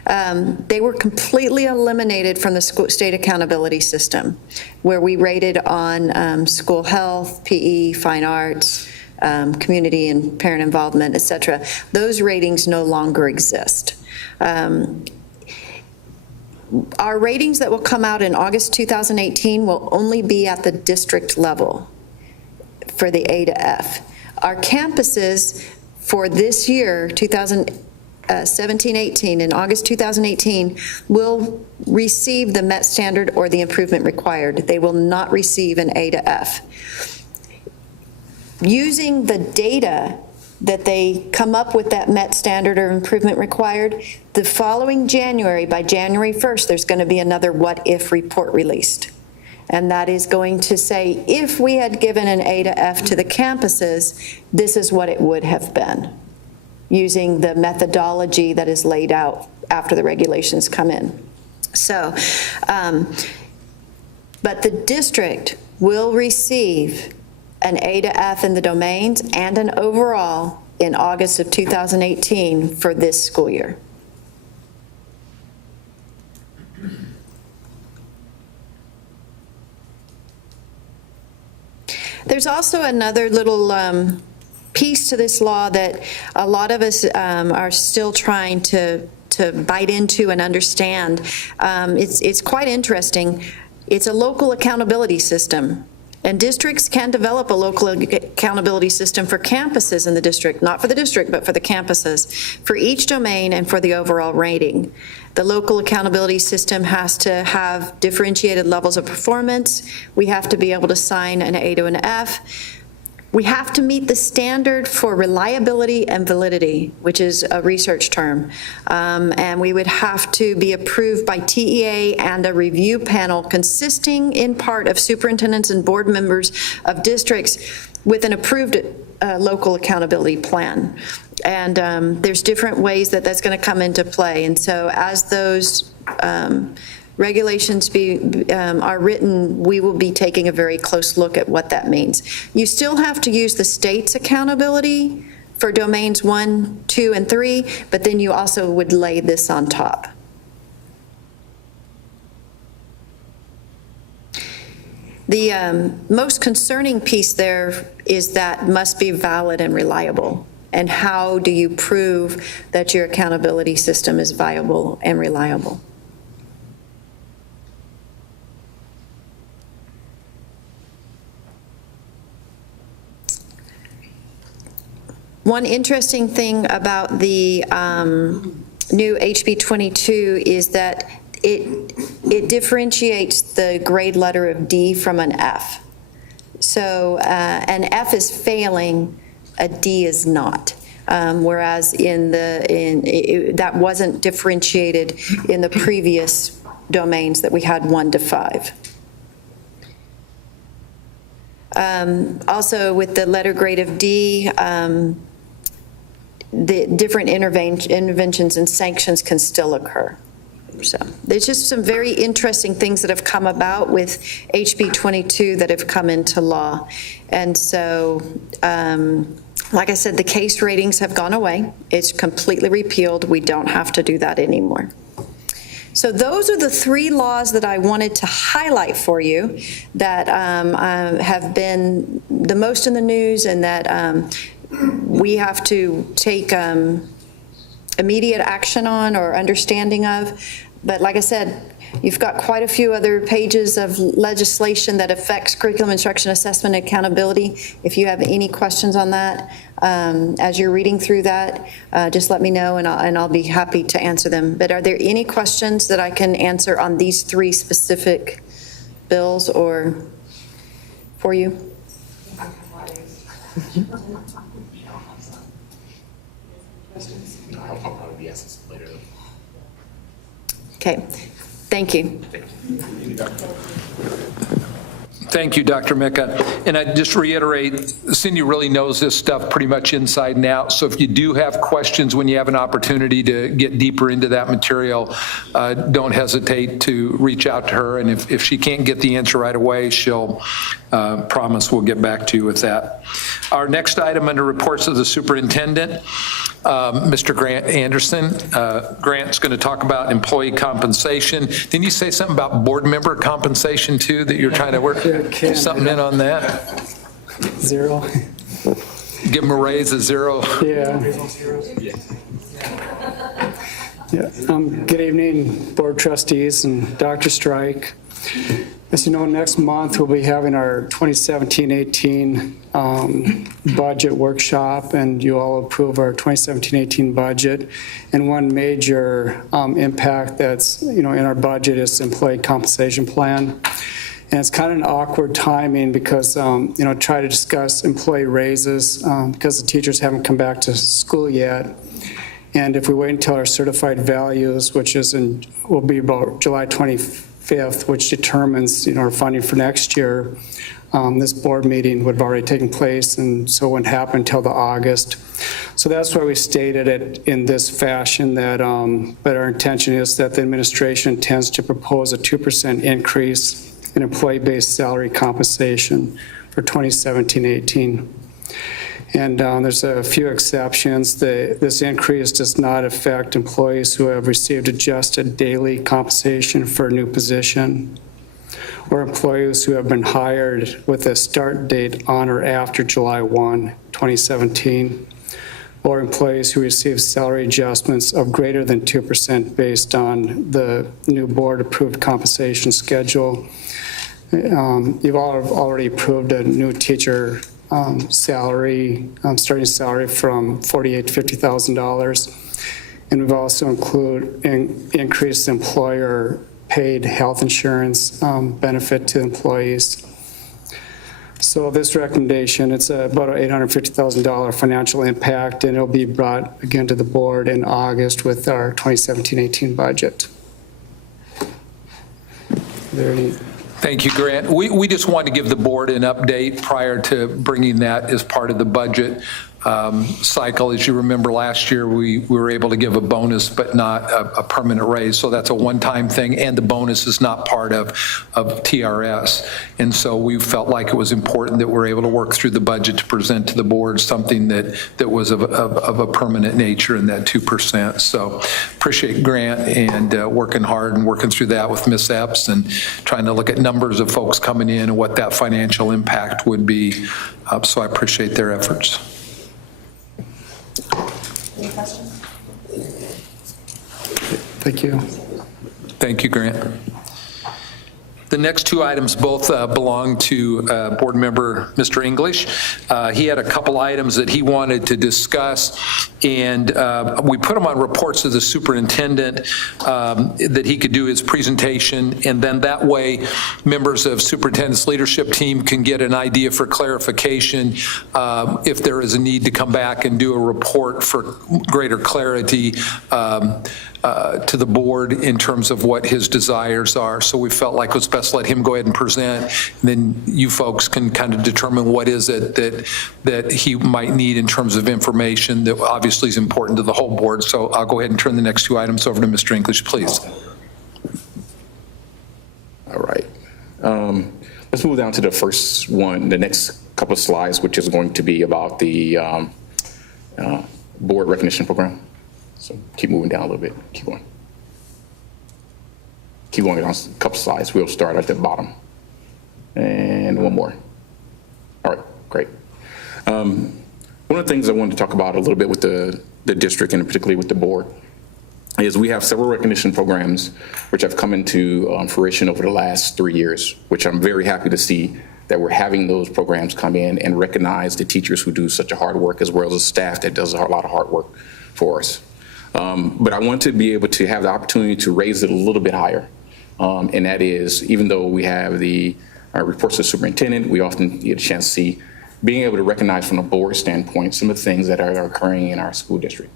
they were completely eliminated from the state accountability system, where we rated on school health, PE, fine arts, community and parent involvement, et cetera. Those ratings no longer exist. Our ratings that will come out in August 2018 will only be at the district level for the A to F. Our campuses for this year, 2017-18, in August 2018, will receive the MET standard or the improvement required. They will not receive an A to F. Using the data that they come up with that MET standard or improvement required, the following January, by January 1st, there's going to be another what if report released. And that is going to say, if we had given an A to F to the campuses, this is what it would have been, using the methodology that is laid out after the regulations come in. So, but the district will receive an A to F in the domains and an overall in August of 2018 for this school year. There's also another little piece to this law that a lot of us are still trying to bite into and understand. It's quite interesting. It's a local accountability system. And districts can develop a local accountability system for campuses in the district, not for the district, but for the campuses, for each domain and for the overall rating. The local accountability system has to have differentiated levels of performance. We have to be able to assign an A to an F. We have to meet the standard for reliability and validity, which is a research term. And we would have to be approved by TEA and a review panel consisting in part of superintendents and board members of districts with an approved local accountability plan. And there's different ways that that's going to come into play. And so as those regulations are written, we will be taking a very close look at what that means. You still have to use the state's accountability for domains 1, 2, and 3, but then you also would lay this on top. The most concerning piece there is that must be valid and reliable. And how do you prove that your accountability system is viable and reliable? One interesting thing about the new HB 22 is that it differentiates the grade letter of D from an F. So an F is failing, a D is not. Whereas that wasn't differentiated in the previous domains that we had 1 to 5. Also, with the letter grade of D, the different interventions and sanctions can still occur. So there's just some very interesting things that have come about with HB 22 that have come into law. And so, like I said, the case ratings have gone away. It's completely repealed. We don't have to do that anymore. So those are the 3 laws that I wanted to highlight for you that have been the most in the news and that we have to take immediate action on or understanding of. But like I said, you've got quite a few other pages of legislation that affects curriculum instruction, assessment, and accountability. If you have any questions on that, as you're reading through that, just let me know and I'll be happy to answer them. But are there any questions that I can answer on these 3 specific bills or for you? I'll probably be asking some later. Okay, thank you. Thank you, Dr. Mika. And I just reiterate, Cindy really knows this stuff pretty much inside and out. So if you do have questions when you have an opportunity to get deeper into that material, don't hesitate to reach out to her. And if she can't get the answer right away, she'll promise we'll get back to you with that. Our next item under reports of the superintendent, Mr. Grant Anderson. Grant's going to talk about employee compensation. Didn't you say something about board member compensation too, that you're trying to work something in on that? 0. Give them a raise of 0. Yeah. Good evening, board trustees and Dr. Strike. As you know, next month we'll be having our 2017-18 budget workshop, and you all approve our 2017-18 budget. And one major impact that's in our budget is the employee compensation plan. And it's kind of an awkward timing because try to discuss employee raises because the teachers haven't come back to school yet. And if we wait until our certified values, which will be about July 25th, which determines our funding for next year, this board meeting would have already taken place, and so it wouldn't happen until the August. So that's why we stated it in this fashion, that our intention is that the administration intends to propose a 2% increase in employee-based salary compensation for 2017-18. And there's a few exceptions. This increase does not affect employees who have received adjusted daily compensation for a new position. or employees who have been hired with a start date on or after July 1, 2017, or employees who receive salary adjustments of greater than 2% based on the new board-approved compensation schedule. You've all already approved a new teacher salary, starting salary from $48,000 to $50,000. And we've also increased employer paid health insurance benefit to employees. So this recommendation, it's about an $850,000 financial impact, and it'll be brought again to the board in August with our 2017-18 budget. Are there any? Thank you, Grant. We just wanted to give the board an update prior to bringing that as part of the budget cycle. As you remember, last year, we were able to give a bonus, but not a permanent raise. So that's a one-time thing, and the bonus is not part of TRS. And so we felt like it was important that we're able to work through the budget to present to the board something that was of a permanent nature in that 2%. So appreciate Grant and working hard and working through that with Ms. Epps and trying to look at numbers of folks coming in and what that financial impact would be. So I appreciate their efforts. Any questions? Thank you. Thank you, Grant. The next two items both belong to board member Mr. English. He had a couple items that he wanted to discuss, and we put them on reports to the superintendent that he could do his presentation, and then that way members of superintendent's leadership team can get an idea for clarification if there is a need to come back and do a report for greater clarity to the board in terms of what his desires are. So we felt like it was best to let him go ahead and present, and then you folks can kind of determine what is it that he might need in terms of information that obviously is important to the whole board. So I'll go ahead and turn the next two items over to Mr. English, please. All right. Let's move down to the first one, the next couple of slides, which is going to be about the board recognition program. So keep moving down a little bit. Keep going. Keep going on a couple slides. We'll start at the bottom. And one more. All right, great. One of the things I wanted to talk about a little bit with the district and particularly with the board is we have several recognition programs which have come into fruition over the last 3 years, which I'm very happy to see that we're having those programs come in and recognize the teachers who do such a hard work as well as the staff that does a lot of hard work for us. But I want to be able to have the opportunity to raise it a little bit higher. And that is, even though we have the reports to the superintendent, we often get a chance to see being able to recognize from a board standpoint some of the things that are occurring in our school district.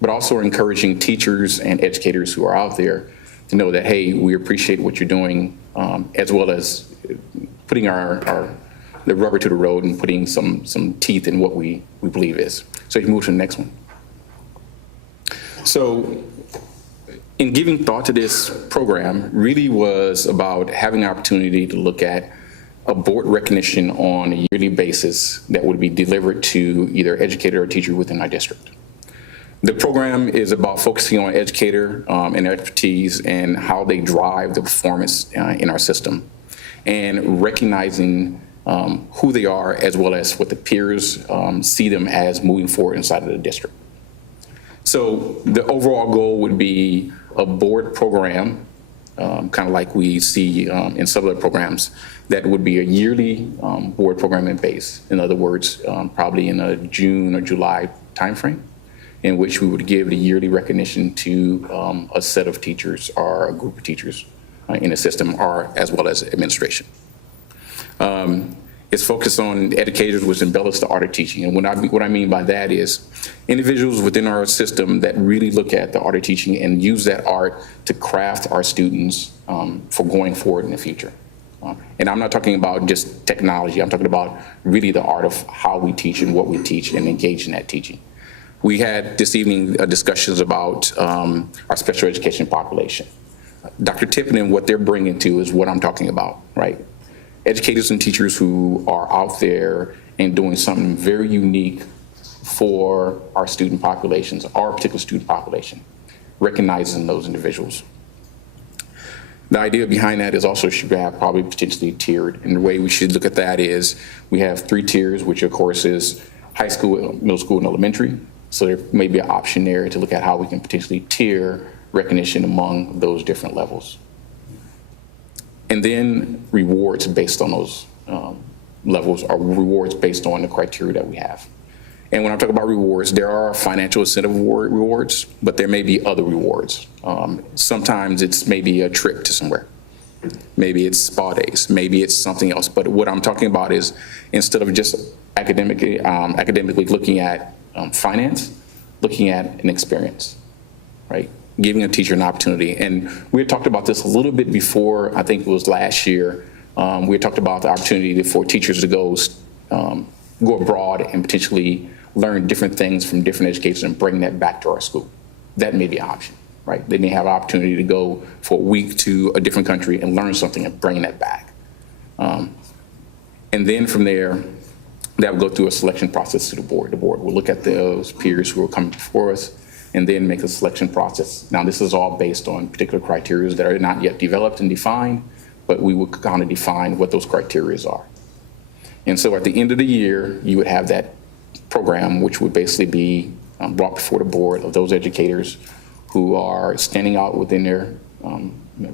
But also encouraging teachers and educators who are out there to know that, hey, we appreciate what you're doing, as well as putting the rubber to the road and putting some teeth in what we believe is. So you can move to the next one. So in giving thought to this program really was about having an opportunity to look at a board recognition on a yearly basis that would be delivered to either educator or teacher within our district. The program is about focusing on educator and expertise and how they drive the performance in our system, and recognizing who they are as well as what the peers see them as moving forward inside of the district. So the overall goal would be a board program, kind of like we see in some other programs, that would be a yearly board programming base. In other words, probably in a June or July timeframe, in which we would give the yearly recognition to a set of teachers or a group of teachers in the system, or as well as administration. It's focused on educators, which embellish the art of teaching. And what I mean by that is individuals within our system that really look at the art of teaching and use that art to craft our students for going forward in the future. And I'm not talking about just technology. I'm talking about really the art of how we teach and what we teach and engage in that teaching. We had this evening discussions about our special education population. Dr. Tippin and what they're bringing to is what I'm talking about, right? Educators and teachers who are out there and doing something very unique for our student populations, our particular student population, recognizing those individuals. The idea behind that is also should have probably potentially tiered. And the way we should look at that is we have 3 tiers, which of course is high school, middle school, and elementary. So there may be an option there to look at how we can potentially tier recognition among those different levels. And then rewards based on those levels are rewards based on the criteria that we have. And when I'm talking about rewards, there are financial incentive rewards, but there may be other rewards. Sometimes it's maybe a trip to somewhere. Maybe it's spa days. Maybe it's something else. But what I'm talking about is instead of just academically looking at finance, looking at an experience, right? Giving a teacher an opportunity. And we had talked about this a little bit before, I think it was last year. We had talked about the opportunity for teachers to go abroad and potentially learn different things from different educators and bring that back to our school. That may be an option, right? They may have an opportunity to go for a week to a different country and learn something and bring that back. And then from there, that will go through a selection process to the board. The board will look at those peers who are coming before us and then make a selection process. Now, this is all based on particular criteria that are not yet developed and defined, but we will kind of define what those criteria are. And so at the end of the year, you would have that program, which would basically be brought before the board of those educators who are standing out within their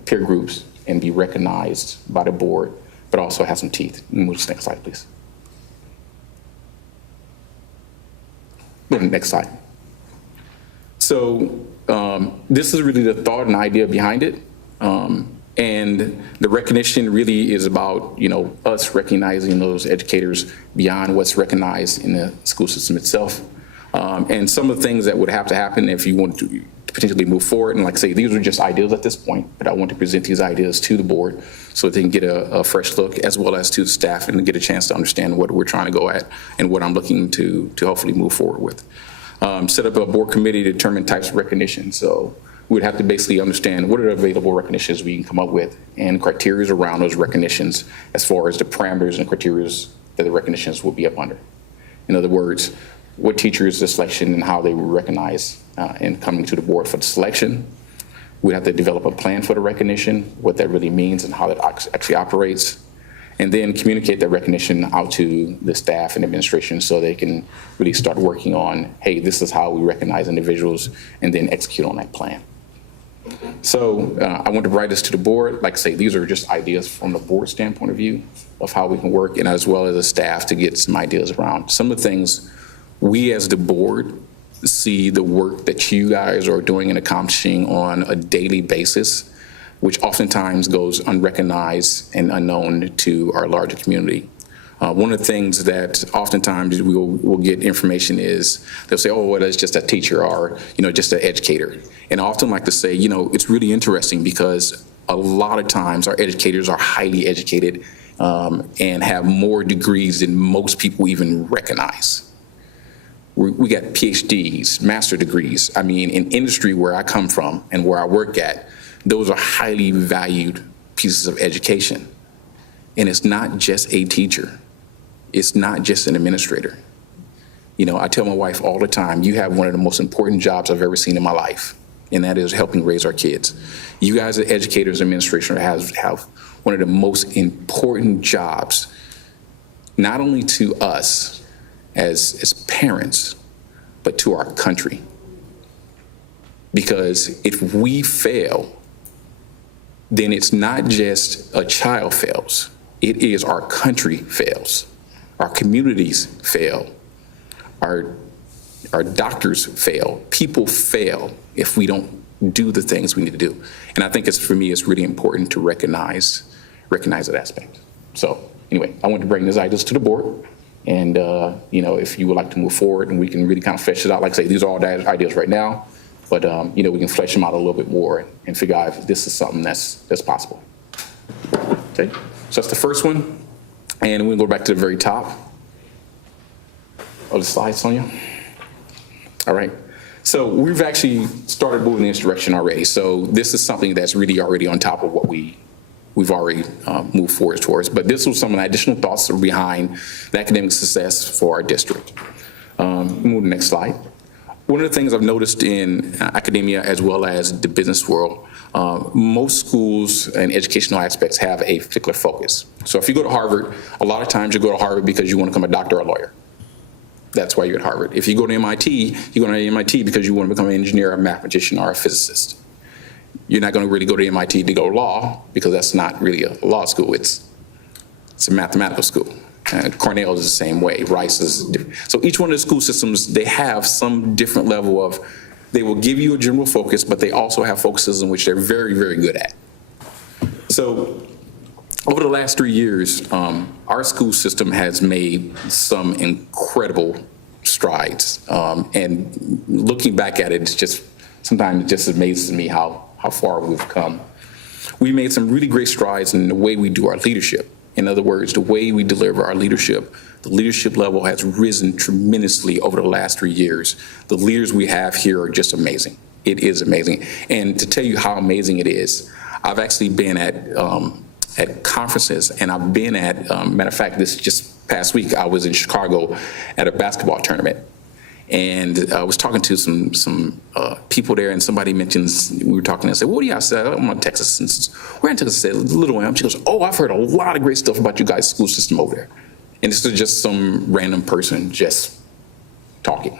peer groups and be recognized by the board, but also have some teeth. Move to the next slide, please. Move to the next slide. So this is really the thought and idea behind it. And the recognition really is about, us recognizing those educators beyond what's recognized in the school system itself. And some of the things that would have to happen if you want to potentially move forward. And like I say, these are just ideas at this point, but I want to present these ideas to the board so that they can get a fresh look, as well as to the staff, and get a chance to understand what we're trying to go at and what I'm looking to hopefully move forward with. Set up a board committee to determine types of recognition. So we'd have to basically understand what are the available recognitions we can come up with and criteria around those recognitions as far as the parameters and criteria that the recognitions will be up under. In other words, what teachers, the selection, and how they will recognize and coming to the board for the selection. We'd have to develop a plan for the recognition, what that really means and how that actually operates, and then communicate that recognition out to the staff and administration so they can really start working on, hey, this is how we recognize individuals, and then execute on that plan. So I want to write this to the board. Like I say, these are just ideas from the board standpoint of view of how we can work, and as well as the staff to get some ideas around some of the things we as the board see the work that you guys are doing and accomplishing on a daily basis, which oftentimes goes unrecognized and unknown to our larger community. One of the things that oftentimes we'll get information is they'll say, oh, well, that's just a teacher or, just an educator. And I often like to say, it's really interesting because a lot of times our educators are highly educated and have more degrees than most people even recognize. We got PhDs, master degrees. I mean, in industry where I come from and where I work at, those are highly valued pieces of education. And it's not just a teacher. It's not just an administrator. I tell my wife all the time, you have one of the most important jobs I've ever seen in my life, and that is helping raise our kids. You guys as educators and administrators have one of the most important jobs, not only to us as parents, but to our country. Because if we fail, then it's not just a child fails, it is our country fails, our communities fail, our doctors fail, people fail if we don't do the things we need to do. And I think for me, it's really important to recognize that aspect. So anyway, I want to bring these ideas to the board. And, if you would like to move forward and we can really kind of flesh it out, like I say, these are all ideas right now, but, we can flesh them out a little bit more and figure out if this is something that's possible. Okay, so that's the first one. And we'll go back to the very top of the slide, Sonia. All right. So we've actually started moving in this direction already. So this is something that's really already on top of what we've already moved forward towards. But this was some of the additional thoughts behind the academic success for our district. Move to the next slide. One of the things I've noticed in academia as well as the business world, most schools and educational aspects have a particular focus. So if you go to Harvard, a lot of times you go to Harvard because you want to become a doctor or a lawyer. That's why you're at Harvard. If you go to MIT, you go to MIT because you want to become an engineer, a mathematician, or a physicist. You're not going to really go to MIT to go to law because that's not really a law school. It's a mathematical school. Cornell is the same way. Rice is different. So each one of the school systems, they have some different level of, they will give you a general focus, but they also have focuses in which they're very, very good at. So over the last 3 years, our school system has made some incredible strides. And looking back at it, it's just, sometimes it just amazes me how far we've come. We made some really great strides in the way we do our leadership. In other words, the way we deliver our leadership, the leadership level has risen tremendously over the last 3 years. The leaders we have here are just amazing. It is amazing. And to tell you how amazing it is, I've actually been at conferences, and I've been at, matter of fact, this just past week, I was in Chicago at a basketball tournament. And I was talking to some people there, and somebody mentions, we were talking and said, what do y'all say? I'm in Texas. And we're in Texas. I said, Little Elm. She goes, oh, I've heard a lot of great stuff about you guys' school system over there. And this is just some random person just talking.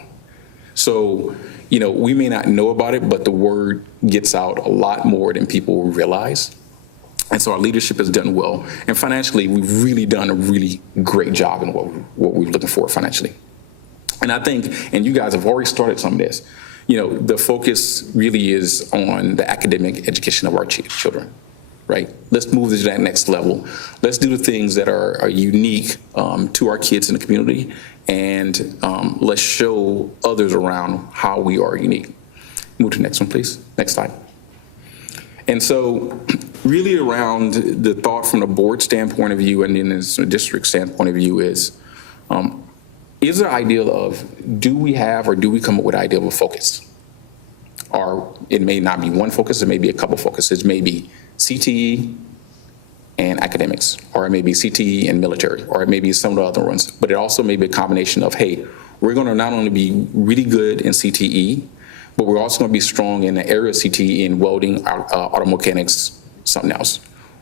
So, you know, we may not know about it, but the word gets out a lot more than people realize. And so our leadership has done well. And financially, we've really done a really great job in what we're looking for financially. And I think, and you guys have already started some of this, you know, the focus really is on the academic education of our children, right? Let's move to that next level. Let's do the things that are unique to our kids in the community, and let's show others around how we are unique. Move to the next one, please. Next slide. And so really around the thought from the board standpoint of view and then the district standpoint of view is there ideal of, do we have or do we come up with an idea of a focus? Or it may not be one focus, it may be a couple focuses. It may be CTE and academics, or it may be CTE and military, or it may be some of the other ones. But it also may be a combination of, hey, we're going to not only be really good in CTE, but we're also going to be strong in the area of CTE in welding, auto mechanics, something else.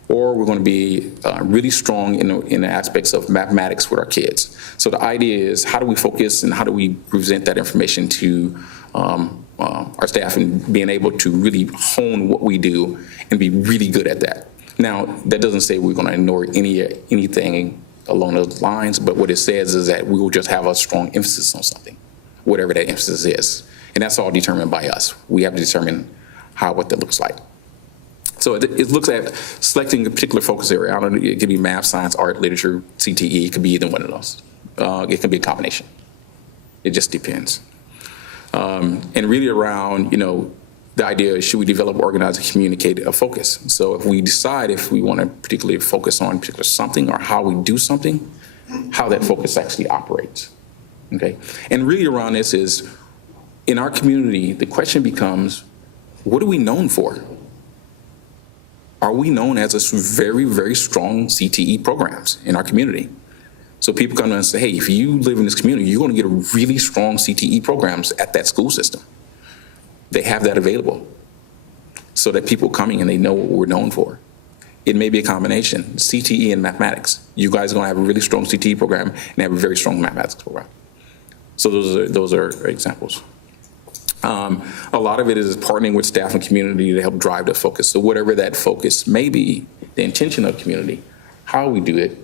Or we're going to be really strong in the aspects of mathematics with our kids. So the idea is, how do we focus and how do we present that information to our staff, and being able to really hone what we do and be really good at that. Now, that doesn't say we're going to ignore anything along those lines, but what it says is that we will just have a strong emphasis on something, whatever that emphasis is. And that's all determined by us. We have to determine what that looks like. So it looks at selecting a particular focus area. I don't know, it could be math, science, art, literature, CTE. It could be either one of those. It can be a combination. It just depends. And really around, you know, the idea is, should we develop, organize, and communicate a focus? So if we decide if we want to particularly focus on particular something or how we do something, how that focus actually operates. Okay? And really around this is, in our community, the question becomes, what are we known for? Are we known as a very, very strong CTE programs in our community? So people come and say, hey, if you live in this community, you're going to get a really strong CTE programs at that school system. They have that available so that people coming and they know what we're known for. It may be a combination, CTE and mathematics. You guys are going to have a really strong CTE program and have a very strong mathematics program. So those are examples. A lot of it is partnering with staff and community to help drive the focus. So whatever that focus may be, the intention of community, how we do it,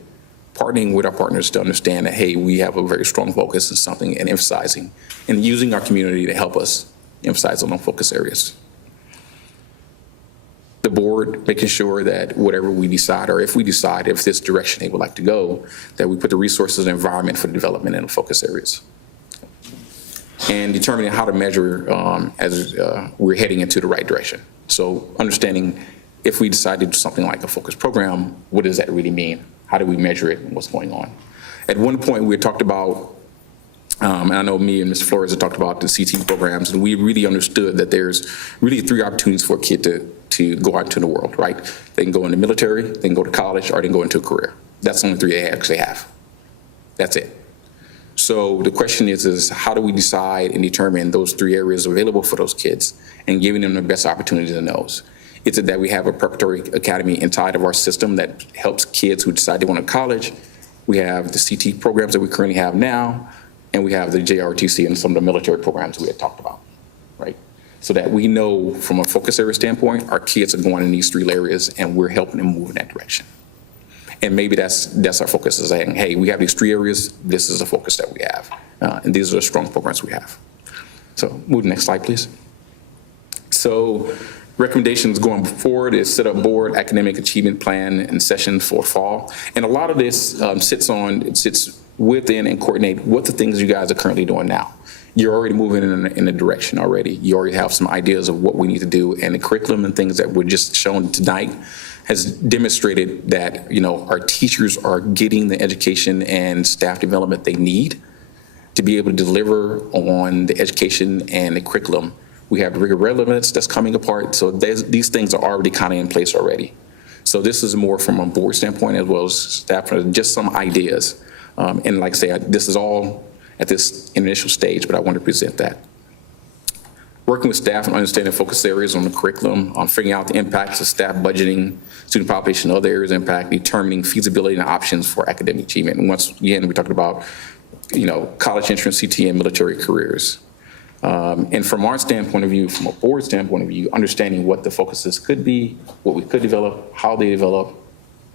partnering with our partners to understand that, hey, we have a very strong focus on something, and emphasizing and using our community to help us emphasize on those focus areas. The board making sure that whatever we decide, or if we decide if this direction they would like to go, that we put the resources and environment for the development in the focus areas. And determining how to measure as we're heading into the right direction. So understanding, if we decide to do something like a focus program, what does that really mean? How do we measure it and what's going on? At one point we had talked about, and I know me and Ms. Flores had talked about the CT programs, and we really understood that there's really 3 opportunities for a kid to go out into the world, right? They can go in the military, they can go to college, or they can go into a career. That's the only 3 they actually have. That's it. So the question is how do we decide and determine those 3 areas available for those kids and giving them the best opportunities in those? Is it that we have a preparatory academy inside of our system that helps kids who decide they want to college? We have the CT programs that we currently have now, and we have the JRTC and some of the military programs we had talked about, right? So that we know from a focus area standpoint, our kids are going in these 3 areas and we're helping them move in that direction. And maybe that's our focus, is saying, hey, we have these 3 areas, this is the focus that we have. And these are the strong programs we have. So move to the next slide, please. So recommendations going forward is set up board academic achievement plan and session for fall. And a lot of this sits within and coordinate what the things you guys are currently doing now. You're already moving in a direction already. You already have some ideas of what we need to do, and the curriculum and things that were just shown tonight has demonstrated that, our teachers are getting the education and staff development they need to be able to deliver on the education and the curriculum. We have rigor relevance that's coming apart. So these things are already kind of in place already. So this is more from a board standpoint as well as staff, just some ideas. And like I say, this is all at this initial stage, but I want to present that. Working with staff and understanding focus areas on the curriculum, on figuring out the impacts of staff budgeting, student population, other areas of impact, determining feasibility and options for academic achievement. And once again, we talked about, college entrance, CT, and military careers. And from our standpoint of view, from a board standpoint of view, understanding what the focuses could be, what we could develop, how they develop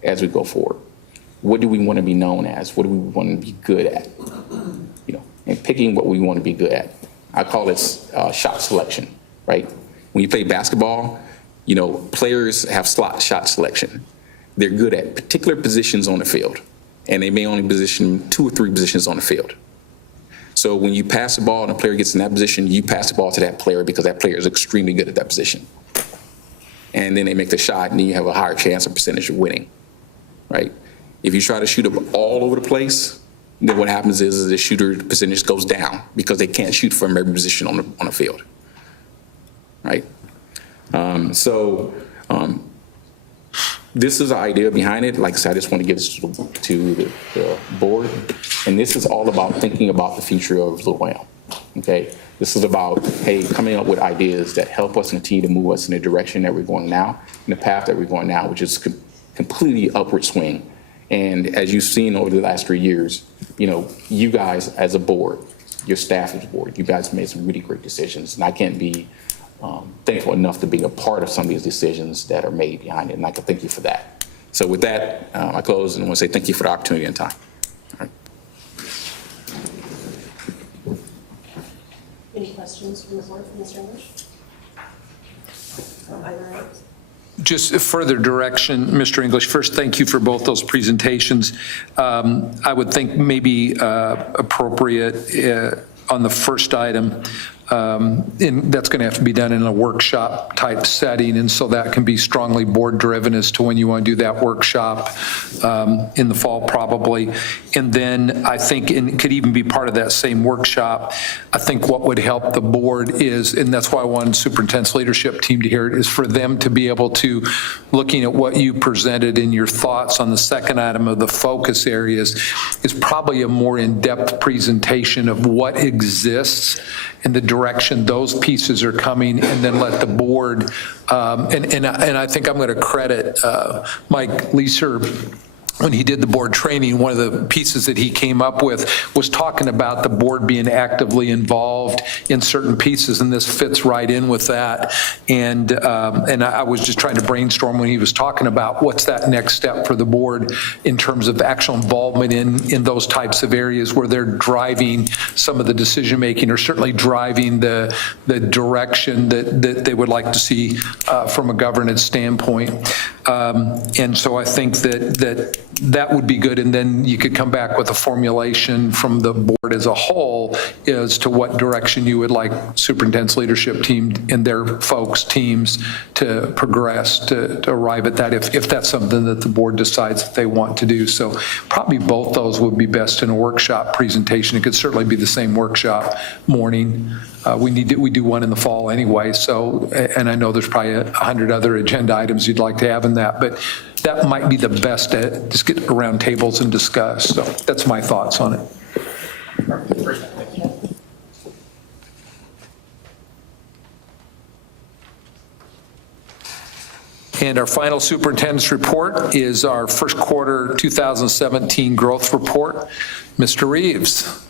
as we go forward. What do we want to be known as? What do we want to be good at? And picking what we want to be good at. I call this shot selection, right? When you play basketball, players have shot selection. They're good at particular positions on the field, and they may only position 2 or 3 positions on the field. So when you pass the ball and a player gets in that position, you pass the ball to that player because that player is extremely good at that position. And then they make the shot, and then you have a higher chance or percentage of winning, right? If you try to shoot up all over the place, then what happens is the shooter percentage goes down because they can't shoot from every position on the field, right? This is the idea behind it. Like I said, I just want to give this to the board. And this is all about thinking about the future of Little Elm, okay? This is about, hey, coming up with ideas that help us continue to move us in the direction that we're going now, in the path that we're going now, which is completely upward swing. And as you've seen over the last 3 years, you guys as a board, your staff as a board, you guys made some really great decisions. And I can't be thankful enough to be a part of some of these decisions that are made behind it. And I can thank you for that. So with that, I close and want to say thank you for the opportunity and time. All right. Any questions from the board for Mr. English? Either Just further direction, Mr. English. First, thank you for both those presentations. I would think maybe appropriate on the first item, and that's going to have to be done in a workshop type setting, and so that can be strongly board driven as to when you want to do that workshop in the fall probably. And then I think it could even be part of that same workshop. I think what would help the board is, and that's why I wanted superintendent's leadership team to hear it, is for them to be able to, looking at what you presented in your thoughts on the second item of the focus areas, is probably a more in-depth presentation of what exists and the direction those pieces are coming, and then let the board, and I think I'm going to credit Mike Leeser. When he did the board training, one of the pieces that he came up with was talking about the board being actively involved in certain pieces, and this fits right in with that. And I was just trying to brainstorm when he was talking about what's that next step for the board in terms of actual involvement in those types of areas where they're driving some of the decision making, or certainly driving the direction that they would like to see from a governance standpoint. And so I think that would be good, and then you could come back with a formulation from the board as a whole as to what direction you would like superintendent's leadership team and their folks' teams to progress to arrive at that, if that's something that the board decides that they want to do. So probably both those would be best in a workshop presentation. It could certainly be the same workshop morning. We do one in the fall anyway, so, and I know there's probably 100 other agenda items you'd like to have in that, but that might be the best to just get around tables and discuss. So that's my thoughts on it. And our final superintendent's report is our first quarter 2017 growth report. Mr. Reeves.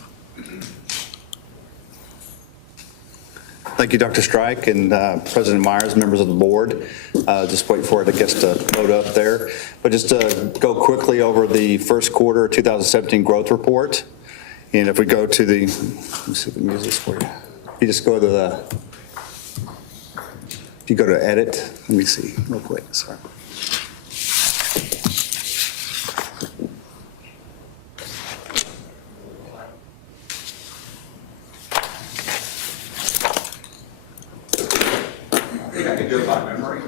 Thank you, Dr. Strike and President Myers, members of the board. Just wait for it, I guess, to load up there. But just to go quickly over the first quarter 2017 growth report. And if we go to the, let me see if we can use this for you. You just go to the, if you go to edit, let me see real quick, sorry. I think I could do it by memory,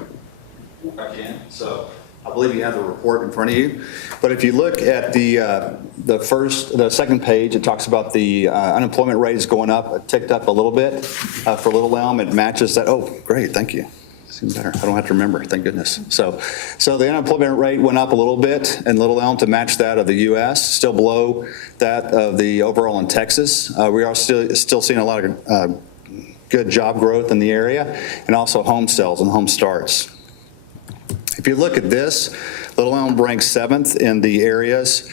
if I can. So I believe you have the report in front of you. But if you look at the second page, it talks about the unemployment rate is going up, it ticked up a little bit for Little Elm. It matches that. Oh, great, thank you. Seems better. I don't have to remember, thank goodness. So the unemployment rate went up a little bit in Little Elm to match that of the U.S., still below that of the overall in Texas. We are still seeing a lot of good job growth in the area, and also home sales and home starts. If you look at this, Little Elm ranks 7th in the areas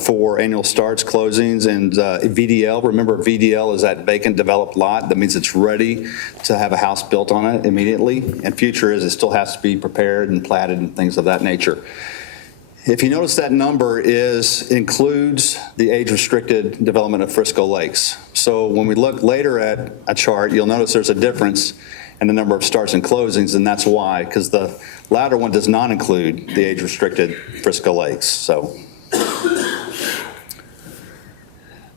for annual starts, closings, and VDL. Remember, VDL is that vacant developed lot. That means it's ready to have a house built on it immediately. And future is it still has to be prepared and platted and things of that nature. If you notice, that number includes the age-restricted development of Frisco Lakes. So when we look later at a chart, you'll notice there's a difference in the number of starts and closings, and that's why, because the latter one does not include the age-restricted Frisco Lakes. So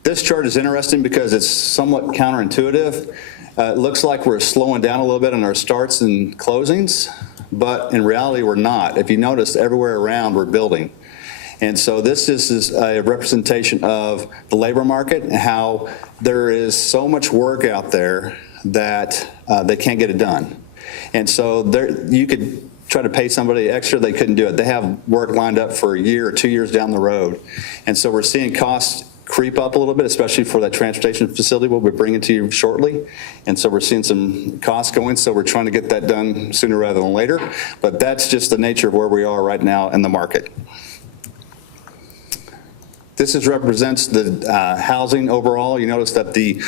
this chart is interesting because it's somewhat counterintuitive. It looks like we're slowing down a little bit on our starts and closings, but in reality, we're not. If you notice, everywhere around, we're building. And so this is a representation of the labor market and how there is so much work out there that they can't get it done. And so you could try to pay somebody extra, they couldn't do it. They have work lined up for a year or 2 years down the road. And so we're seeing costs creep up a little bit, especially for that transportation facility we'll be bringing to you shortly. And so we're seeing some costs going, so we're trying to get that done sooner rather than later. But that's just the nature of where we are right now in the market. This represents the housing overall. You notice that the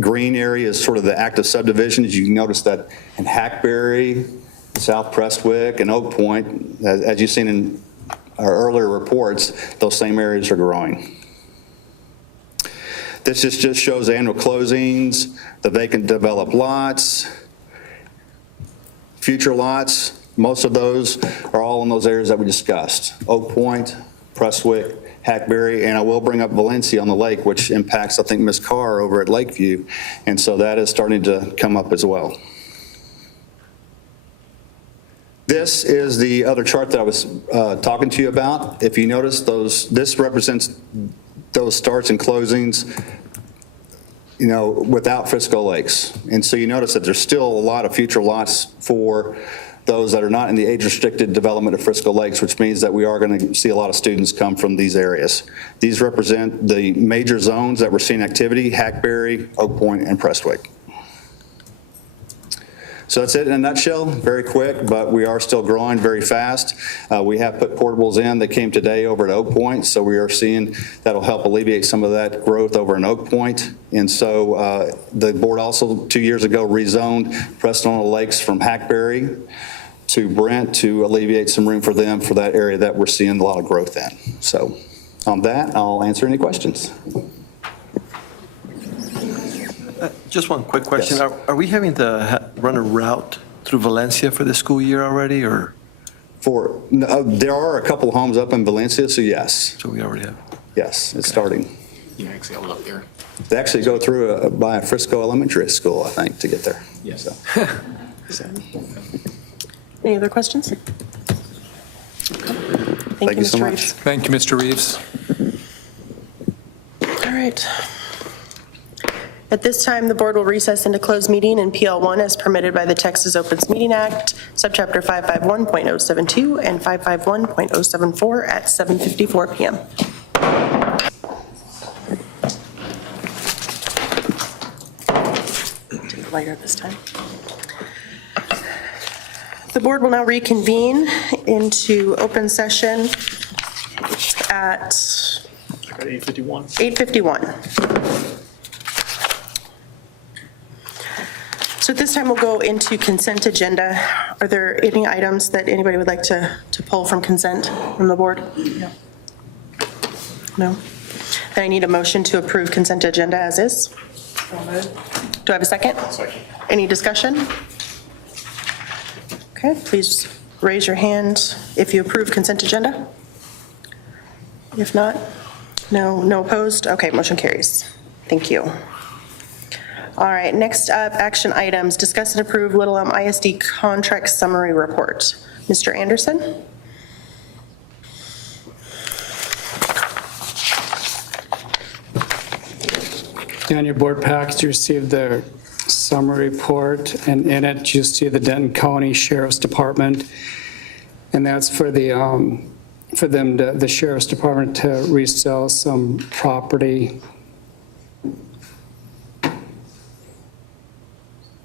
green area is sort of the active subdivisions. You notice that in Hackberry, South Prestwick, and Oak Point, as you've seen in our earlier reports, those same areas are growing. This just shows annual closings, the vacant developed lots, future lots. Most of those are all in those areas that we discussed. Oak Point, Prestwick, Hackberry, and I will bring up Valencia on the lake, which impacts, I think, Ms. Carr over at Lakeview. And so that is starting to come up as well. This is the other chart that I was talking to you about. If you notice, this represents those starts and closings, without Frisco Lakes. And so you notice that there's still a lot of future lots for those that are not in the age-restricted development of Frisco Lakes, which means that we are going to see a lot of students come from these areas. These represent the major zones that we're seeing activity: Hackberry, Oak Point, and Prestwick. So that's it in a nutshell, very quick, but we are still growing very fast. We have put portables in that came today over at Oak Point, so we are seeing that'll help alleviate some of that growth over in Oak Point. And so the board also 2 years ago rezoned Preston Lakes from Hackberry to Brent to alleviate some room for them for that area that we're seeing a lot of growth in. So on that, I'll answer any questions. Just one quick question. Yes. Are we having to run a route through Valencia for the school year already, or? There are a couple of homes up in Valencia, so yes. So we already have? Yes, it's starting. Yeah, actually, I was up there. They actually go through by Frisco Elementary School, I think, to get there. Yes. So. Any other questions? Thank you so Mr. much. Reeves. Thank you, Mr. Reeves. All right. At this time, the board will recess into closed meeting in PL1 as permitted by the Texas Opens Meeting Act, subchapter 551.072 and 551.074 at 7:54 p.m. Take it lighter this time. The board will now reconvene into open session at 8:51. So at this time, we'll go into consent agenda. Are there any items that anybody would like to pull from consent from the board? No? Then I need a motion to approve consent agenda as is. Do I have a second? Second. Any discussion? Okay, please raise your hand if you approve consent agenda. If not, no opposed? Okay, motion carries. Thank you. All right, next up, action items. Discuss and approve Little Elm ISD contract summary report. Mr. Anderson? On your board package, you received the summary report, and in it, you see the Denton County Sheriff's Department, and that's for the the Sheriff's Department to resell some property.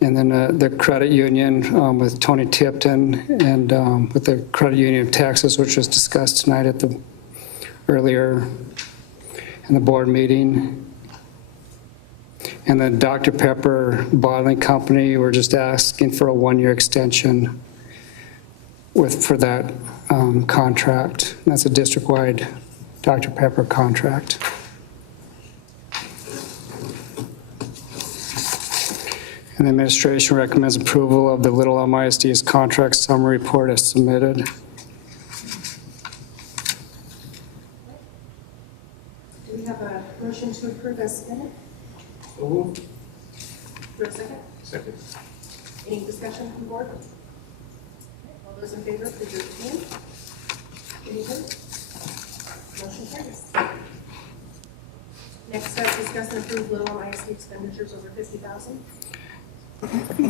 And then the credit union with Tony Tipton and with the Credit Union of Texas, which was discussed tonight at the earlier in the board meeting. And then Dr. Pepper Bottling Company, we're just asking for a one-year extension for that contract. That's a district-wide Dr. Pepper contract. And the administration recommends approval of the Little Elm ISD's contract summary report as submitted. Do we have a motion to approve as submitted? For a second? Second. Any discussion from the board? All those in favor, please raise your hand. Any opposed? Motion carries. Next up, discuss and approve Little Elm ISD expenditures over $50,000.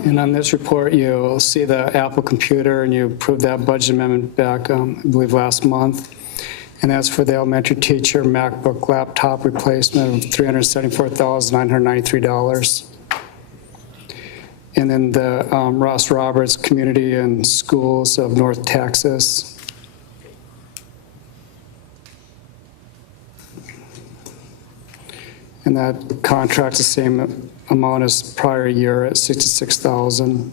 And on this report, you'll see the Apple computer, and you approved that budget amendment back, I believe, last month. And that's for the elementary teacher MacBook laptop replacement of $374,993. And then the Ross Roberts Community and Schools of North Texas. And that contract's the same amount as prior year at $66,000.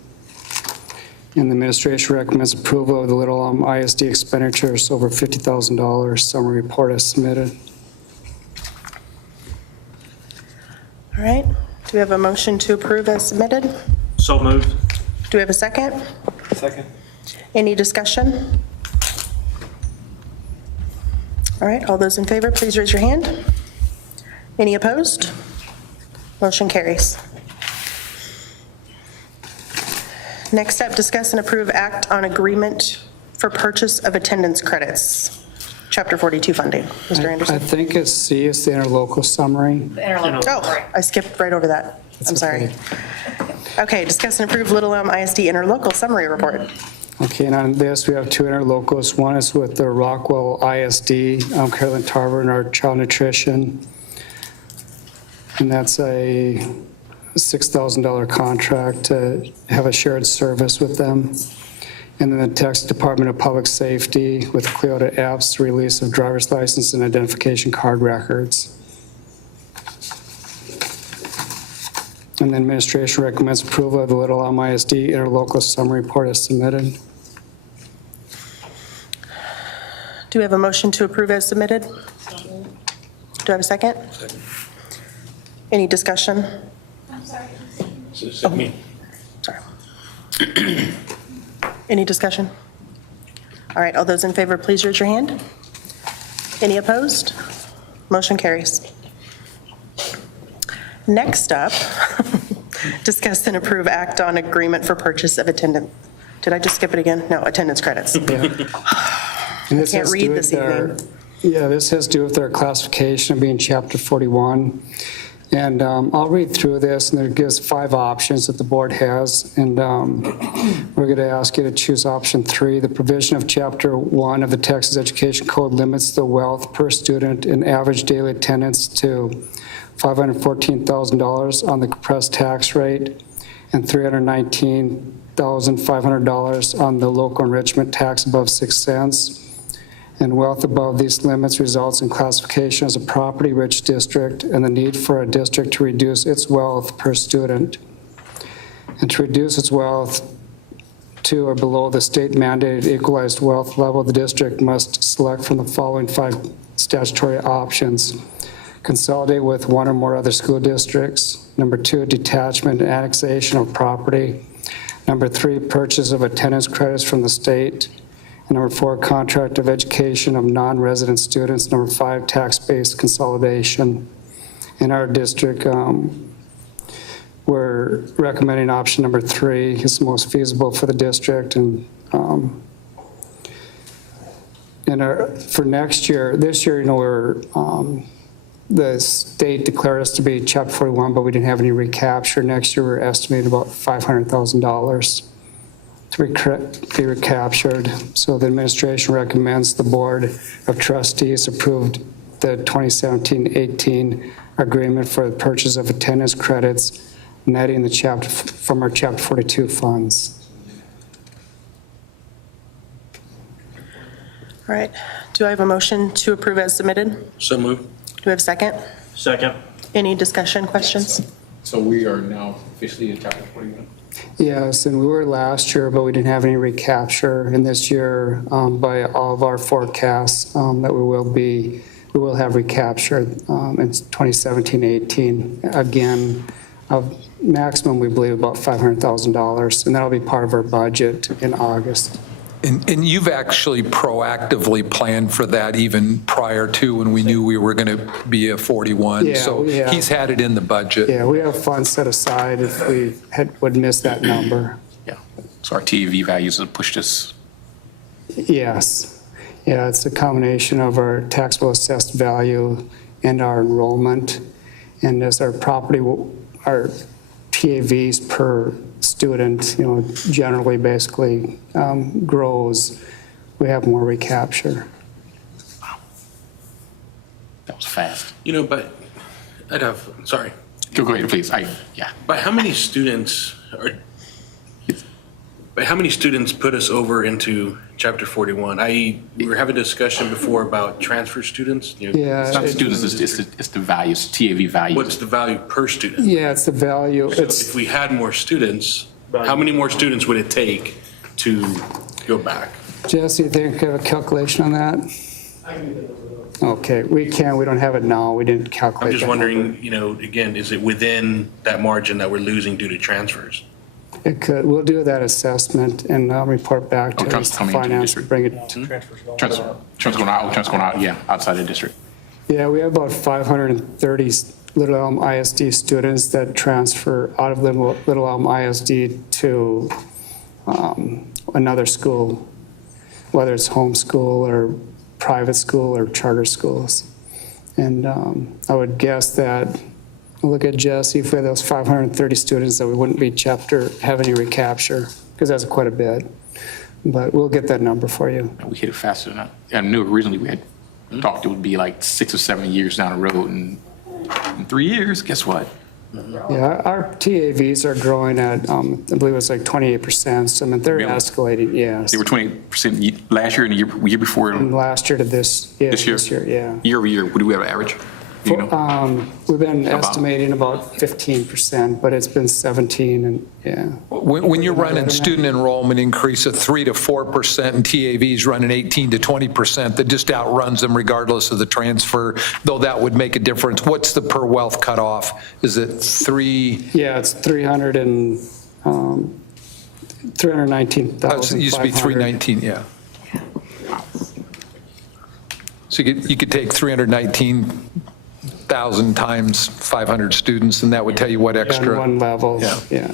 And the administration recommends approval of the Little Elm ISD expenditures over $50,000 summary report as submitted. All right, do we have a motion to approve as submitted? So moved. Do we have a second? Second. Any discussion? All right, all those in favor, please raise your hand. Any opposed? Motion carries. Next up, discuss and approve act on agreement for purchase of attendance credits, Chapter 42 funding. Mr. I Anderson? think it's C, it's the interlocal summary. Oh, I skipped right over that. I'm sorry. Okay, discuss and approve Little Elm ISD interlocal summary report. Okay, and on this, we have two interlocals. One is with the Rockwell ISD, Carolyn Tarver, and our child nutrition. And that's a $6,000 contract to have a shared service with them. And then the Texas Department of Public Safety with Cleota Apps, release of driver's license and identification card records. And the administration recommends approval of the Little Elm ISD interlocal summary report as submitted. Do we have a motion to approve as submitted? Do I have a second? Any discussion? Me. Sorry. Any discussion? All right, all those in favor, please raise your hand. Any opposed? Motion carries. Next up, discuss and approve act on agreement for purchase of attendance. Did I just skip it again? No, attendance credits. I can't read this evening. Yeah, this has to do with our classification being Chapter 41. And I'll read through this, and it gives 5 options that the board has. And we're going to ask you to choose option 3. The provision of Chapter 1 of the Texas Education Code limits the wealth per student in average daily attendance to $514,000 on the compressed tax rate and $319,000 $100,500 on the local enrichment tax above 6 cents. And wealth above these limits results in classification as a property-rich district and the need for a district to reduce its wealth per student. And to reduce its wealth to or below the state mandated equalized wealth level, the district must select from the following 5 statutory options. Consolidate with one or more other school districts. Number 2, detachment and annexation of property. Number 3, purchase of attendance credits from the state. And number 4, contract of education of non-resident students. Number 5, tax-based consolidation. In our district, we're recommending option number 3 is the most feasible for the district. And for next year, this year, we're the state declared us to be Chapter 41, but we didn't have any recapture. Next year, we're estimating about $500,000 to be recaptured. So the administration recommends the Board of Trustees approved the 2017-18 agreement for the purchase of attendance credits, netting the chapter from our Chapter 42 funds. All right. Do I have a motion to approve as submitted? So moved. Do we have a second? Second. Any discussion, questions? So we are now officially in chapter 41? Yes, and we were last year, but we didn't have any recapture. And this year, by all of our forecasts, that we will have recapture in 2017-18. Again, maximum, we believe, about $500,000, and that'll be part of our budget in August. And you've actually proactively planned for that even prior to when we knew we were going to be a 41. Yeah, so yeah. He's had it in the budget. Yeah, we have funds set aside if we would miss that number. Yeah. So our TAV values have pushed us. Yes. Yeah, it's a combination of our taxable assessed value and our enrollment. And as our our TAVs per student, generally basically grows, we have more recapture. Wow. That was fast. But I'd have, sorry. Go ahead, please. But how many students put us over into Chapter 41? We were having a discussion before about transfer students. Yeah. It's not the students, it's the values, TAV values. What's the value per student? Yeah, it's the value. So if we had more students, how many more students would it take to go back? Jesse, you think you have a calculation on that? I can get it. Okay, we don't have it now. We didn't calculate I'm just that wondering, number. again, is it within that margin that we're losing due to transfers? It could. We'll do that assessment and I'll report back to the finance. Bring it. Transfer going out, yeah, outside the district. Yeah, we have about 530 Little Elm ISD students that transfer out of Little Elm ISD to another school, whether it's homeschool or private school or charter schools. And I would guess that, look at Jesse, if we had those 530 students, that we wouldn't be have any recapture, because that's quite a bit. But we'll get that number for you. We hit it faster than I knew originally. We had thought it would be like 6 or 7 years down the road, and in 3 years, guess what? Yeah, our TAVs are growing at, I believe it's like 28%. So they're Really? Escalating, yes. They were 20% last year and the year before. From last year to this year, yeah. Year over year, what do we have an average? Do you know? We've been estimating about 15%, but it's been 17, and yeah. When you're running student enrollment increase of 3 to 4% and TAVs running 18 to 20%, that just outruns them regardless of the transfer, though that would make a difference. What's the per wealth cutoff? Is it 3? Yeah, it's 319,500. It used to be 319, yeah. So you could take 319,000 times 500 students, and that would tell you what extra. On one level, yeah.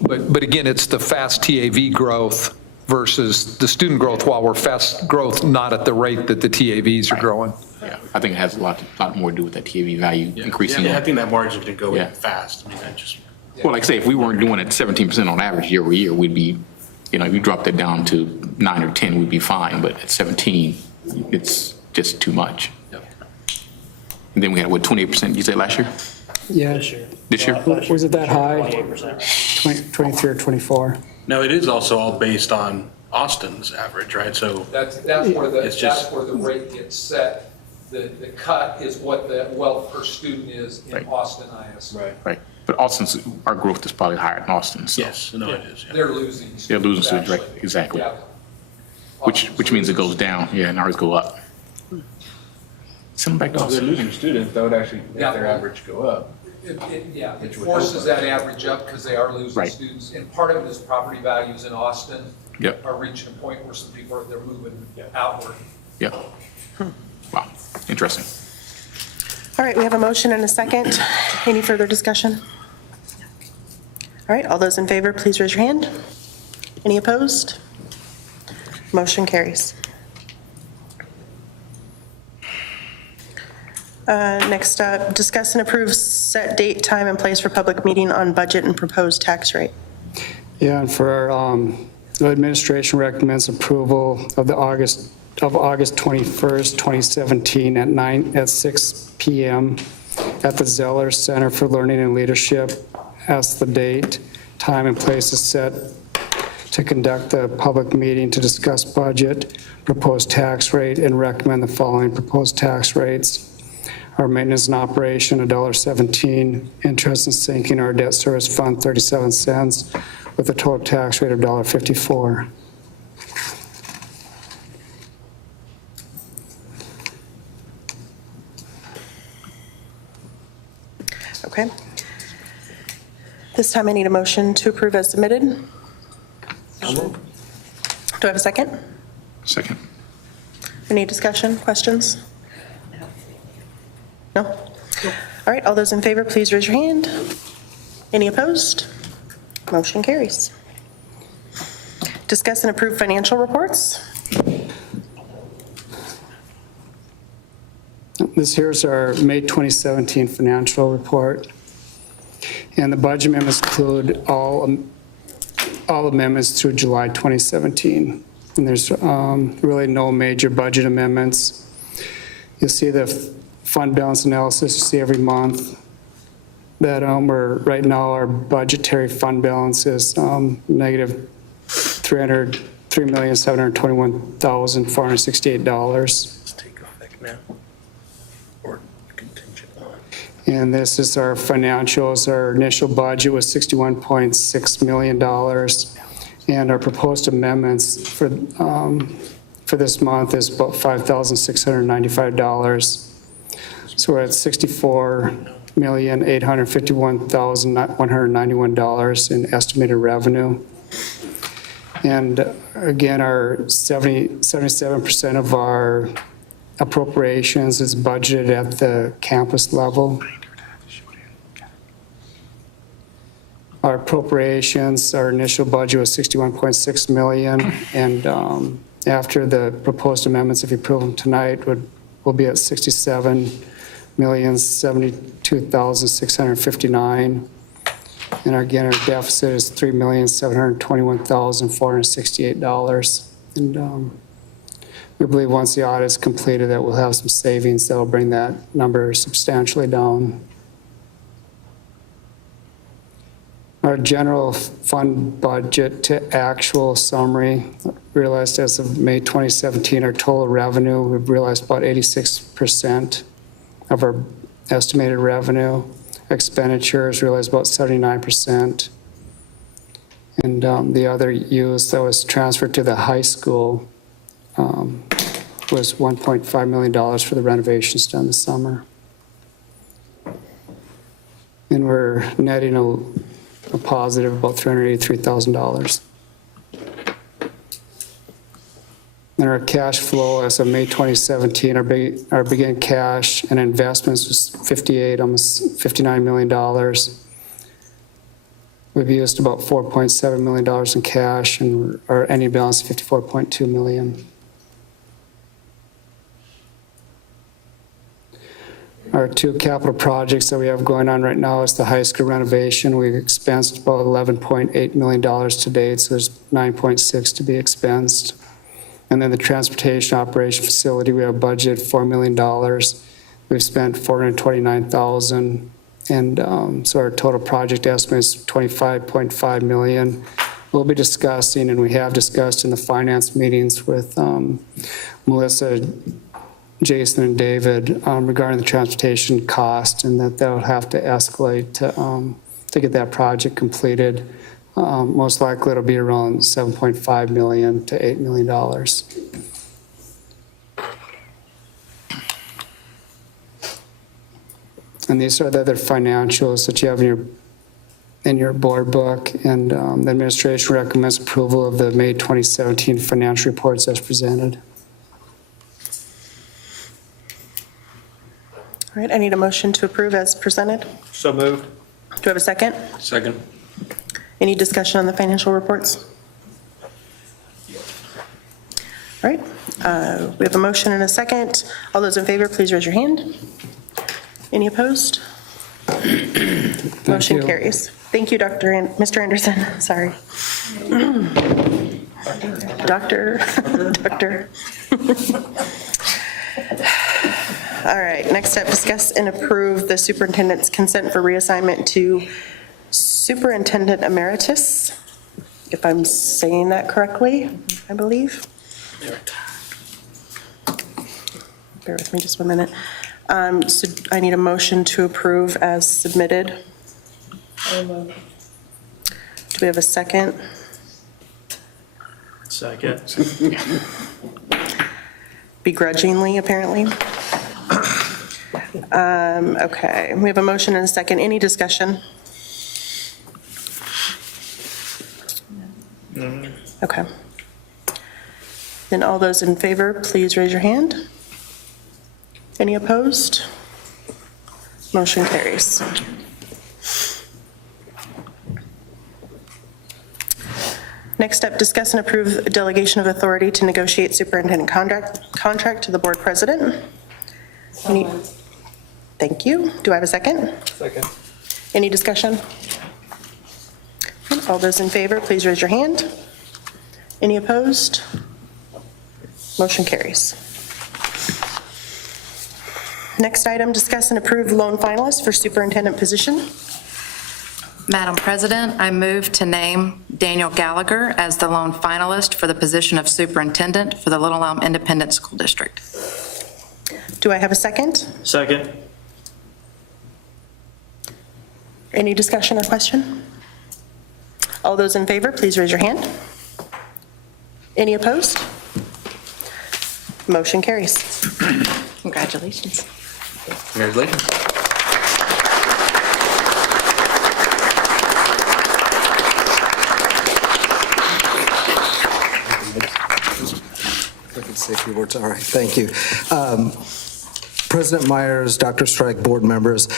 But again, it's the fast TAV growth versus the student growth, while we're fast growth not at the rate that the TAVs are growing. Yeah, I think it has a lot more to do with that TAV value increasing. Yeah, I think that margin can go in fast. I mean, that just. Well, like I say, if we weren't doing it 17% on average year over year, we'd be, if you drop that down to 9 or 10, we'd be fine. But at 17, it's just too much. Yep. And then we had, 28% you said last year? Yeah. This year? Was it that high? 28%. 23 or 24. Now, it is also all based on Austin's average, right? So That's where It's just- the rate gets set. The cut is what the wealth per student is in Right. Austin IS. Right. But Austin's, our growth is probably higher than Austin, so. yes, no, it is. Yeah. They're losing. They're losing students, right, actually. exactly. Yeah. Which means it goes down, yeah, and ours go up. Send them back to No, if they're Austin. losing students, that would actually make Yeah. their average go up. Yeah, it Which would forces help us. that average up because they are losing Right. students. And part of it is property values in Austin Yep, are reaching a point where some people they're moving outward. yep. Wow, interesting. All right, we have a motion and a second. Any further discussion? All right, all those in favor, please raise your hand. Any opposed? Motion carries. Next up, discuss and approve set date, time, and place for public meeting on budget and proposed tax rate. Yeah, and for our, the administration recommends approval of the August 21st, 2017 at 6 p.m. at the Zeller Center for Learning and Leadership. As the date, time, and place is set to conduct the public meeting to discuss budget, proposed tax rate, and recommend the following proposed tax rates. Our maintenance and operation, $1.17. Interest and sinking our debt service fund, 37 cents, with a total tax rate of $1.54. Okay. This time I need a motion to approve as submitted. Do I have a second? Second. Any discussion, questions? No? All right, all those in favor, please raise your hand. Any opposed? Motion carries. Discuss and approve financial reports. This here's our May 2017 financial report. And the budget amendments include all amendments through July 2017. And there's really no major budget amendments. You'll see the fund balance analysis you see every month. That right now our budgetary fund balance is negative $3,721,468. Take effect now. Or contingent on. And this is our financials. Our initial budget was $61.6 million. And our proposed amendments for this month is about $5,695. So we're at $64,851,191 in estimated revenue. And again, our 77% of our appropriations is budgeted at the campus level. Our appropriations, our initial budget was $61.6 million, and after the proposed amendments, if you approve them tonight, will be at $67,072,659. And again, our deficit is $3,721,468. And we believe once the audit is completed that we'll have some savings that will bring that number substantially down. Our general fund budget to actual summary realized as of May 2017, our total revenue, we've realized about 86% of our estimated revenue. Expenditures realized about 79%. And the other use that was transferred to the high school was $1.5 million for the renovations done this summer. And we're netting a positive about $383,000. And our cash flow as of May 2017, our beginning cash and investments was almost $59 million. We've used about $4.7 million in cash, and our ending balance is $54.2 million. Our two capital projects that we have going on right now is the high school renovation. We've expensed about $11.8 million to date, so there's $9.6 to be expensed. And then the transportation operation facility, we have budgeted $4 million. We've spent $429,000, And so our total project estimate is $25.5 million. We'll be discussing, and we have discussed in the finance meetings with Melissa, Jason, and David regarding the transportation cost, and that will have to escalate to get that project completed. Most likely it'll be around $7.5 million to $8 million. And these are the other financials that you have in your board book, and the administration recommends approval of the May 2017 financial reports as presented. All right, I need a motion to approve as presented. So moved. Do I have a second? Second. Any discussion on the financial reports? All right, we have a motion and a second. All those in favor, please raise your hand. Any opposed? Motion you. carries. Thank you, Mr. Anderson, sorry. Doctor. All right, next up, discuss and approve the superintendent's consent for reassignment to Superintendent Emeritus, if I'm saying that correctly, I believe. Bear with me just 1 minute. So I need a motion to approve as submitted. Do we have a second? Second. Begrudgingly, apparently. Okay, we have a motion and a second. Any discussion? Okay. Then all those in favor, please raise your hand. Any opposed? Motion carries. Next up, discuss and approve delegation of authority to negotiate superintendent contract to the board president. Thank you. Do I have a second? Second. Any discussion? All those in favor, please raise your hand. Any opposed? Motion carries. Next item, discuss and approve loan finalists for superintendent position. Madam President, I move to name Daniel Gallagher as the lone finalist for the position of superintendent for the Little Elm Independent School District. Do I have a second? Second. Any discussion or question? All those in favor, please raise your hand. Any opposed? Motion carries. Congratulations. Congratulations. I can say a few words. All right, thank you. President Myers, Dr. Strike, board members,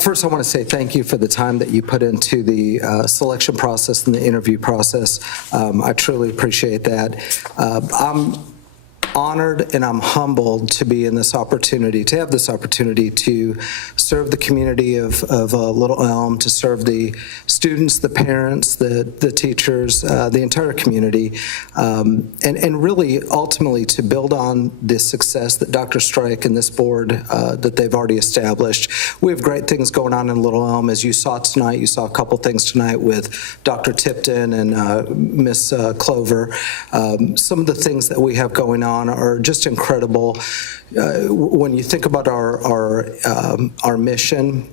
first I want to say thank you for the time that you put into the selection process and the interview process. I truly appreciate that. I'm honored and I'm humbled to be in this opportunity, to have this opportunity to serve the community of Little Elm, to serve the students, the parents, the teachers, the entire community, and really ultimately to build on the success that Dr. Strike and this board that they've already established. We have great things going on in Little Elm. As you saw tonight, you saw a couple things tonight with Dr. Tipton and Miss Clover. Some of the things that we have going on are just incredible. When you think about our mission,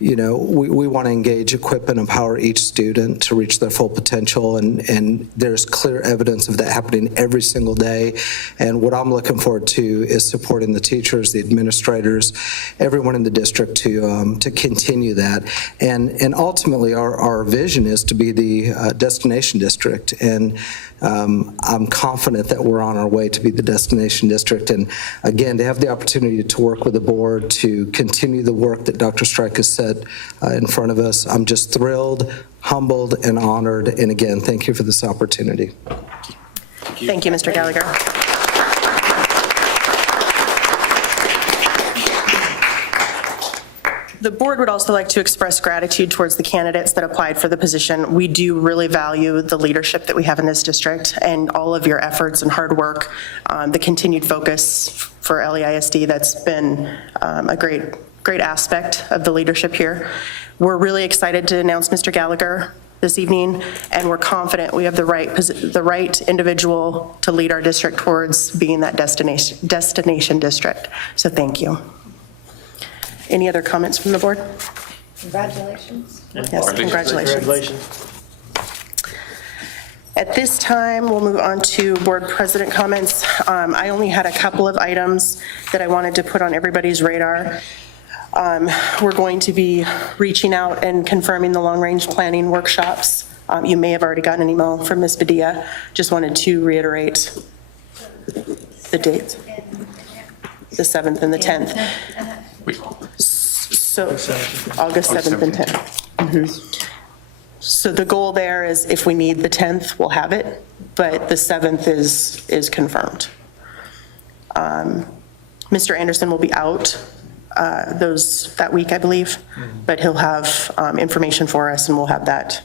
you know, we want to engage, equip, and empower each student to reach their full potential, and there's clear evidence of that happening every single day. And what I'm looking forward to is supporting the teachers, the administrators, everyone in the district to continue that. And ultimately, our vision is to be the destination district. And I'm confident that we're on our way to be the destination district. And again, to have the opportunity to work with the board to continue the work that Dr. Strike has set in front of us, I'm just thrilled, humbled, and honored. And again, thank you for this opportunity. Thank you, Mr. Gallagher. The board would also like to express gratitude towards the candidates that applied for the position. We do really value the leadership that we have in this district and all of your efforts and hard work, the continued focus for LEISD. That's been a great great aspect of the leadership here. We're really excited to announce Mr. Gallagher this evening, and we're confident we have the right individual to lead our district towards being that destination district. So thank you. Any other comments from the board? Congratulations. Yes, congratulations. At this time, we'll move on to board president comments. I only had a couple of items that I wanted to put on everybody's radar. We're going to be reaching out and confirming the long-range planning workshops. You may have already gotten an email from Ms. Badia. Just wanted to reiterate the dates, the 7th and the 10th. So August 7th and 10th. So the goal there is if we need the 10th, we'll have it, but the 7th is confirmed. Mr. Anderson will be out that week, I believe, but he'll have information for us, and we'll have that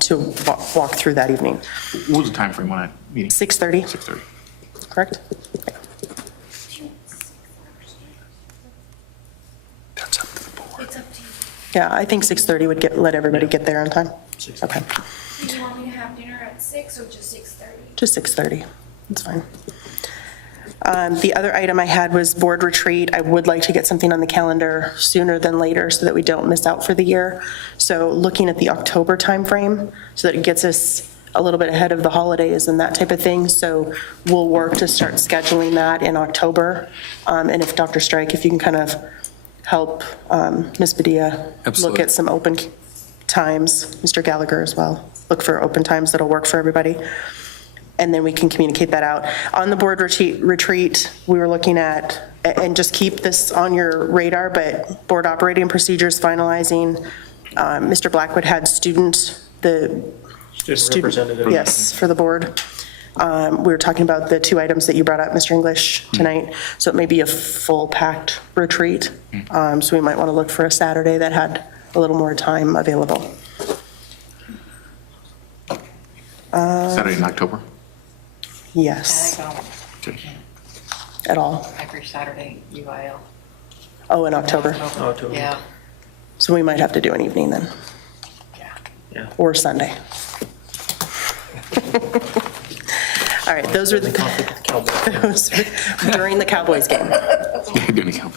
to walk through that evening. What was the time frame on that meeting? 6:30. 6:30. Correct? That's up to the board. It's up to you. Yeah, I think 6:30 would let everybody get there on time. Okay. Do you want me to have dinner at 6 or just 6:30? Just 6:30. That's fine. The other item I had was board retreat. I would like to get something on the calendar sooner than later so that we don't miss out for the year. So looking at the October timeframe so that it gets us a little bit ahead of the holidays and that type of thing. So we'll work to start scheduling that in October. And if Dr. Strike, if you can kind of help Ms. Badia look at some open times, Mr. Gallagher as well. Look for open times that'll work for everybody. And then we can communicate that out. On the board retreat, we were looking at, and just keep this on your radar, but board operating procedures finalizing. Mr. Blackwood had student representative. Yes, for the board. We were talking about the 2 items that you brought up, Mr. English, tonight. So it may be a full packed retreat. So we might want to look for a Saturday that had a little more time available. Saturday in October? Yes. Okay. At all. Every Saturday, UIL. Oh, in October. Yeah. So we might have to do an evening then. Yeah. Or Sunday. All right, those are those are during the Cowboys game.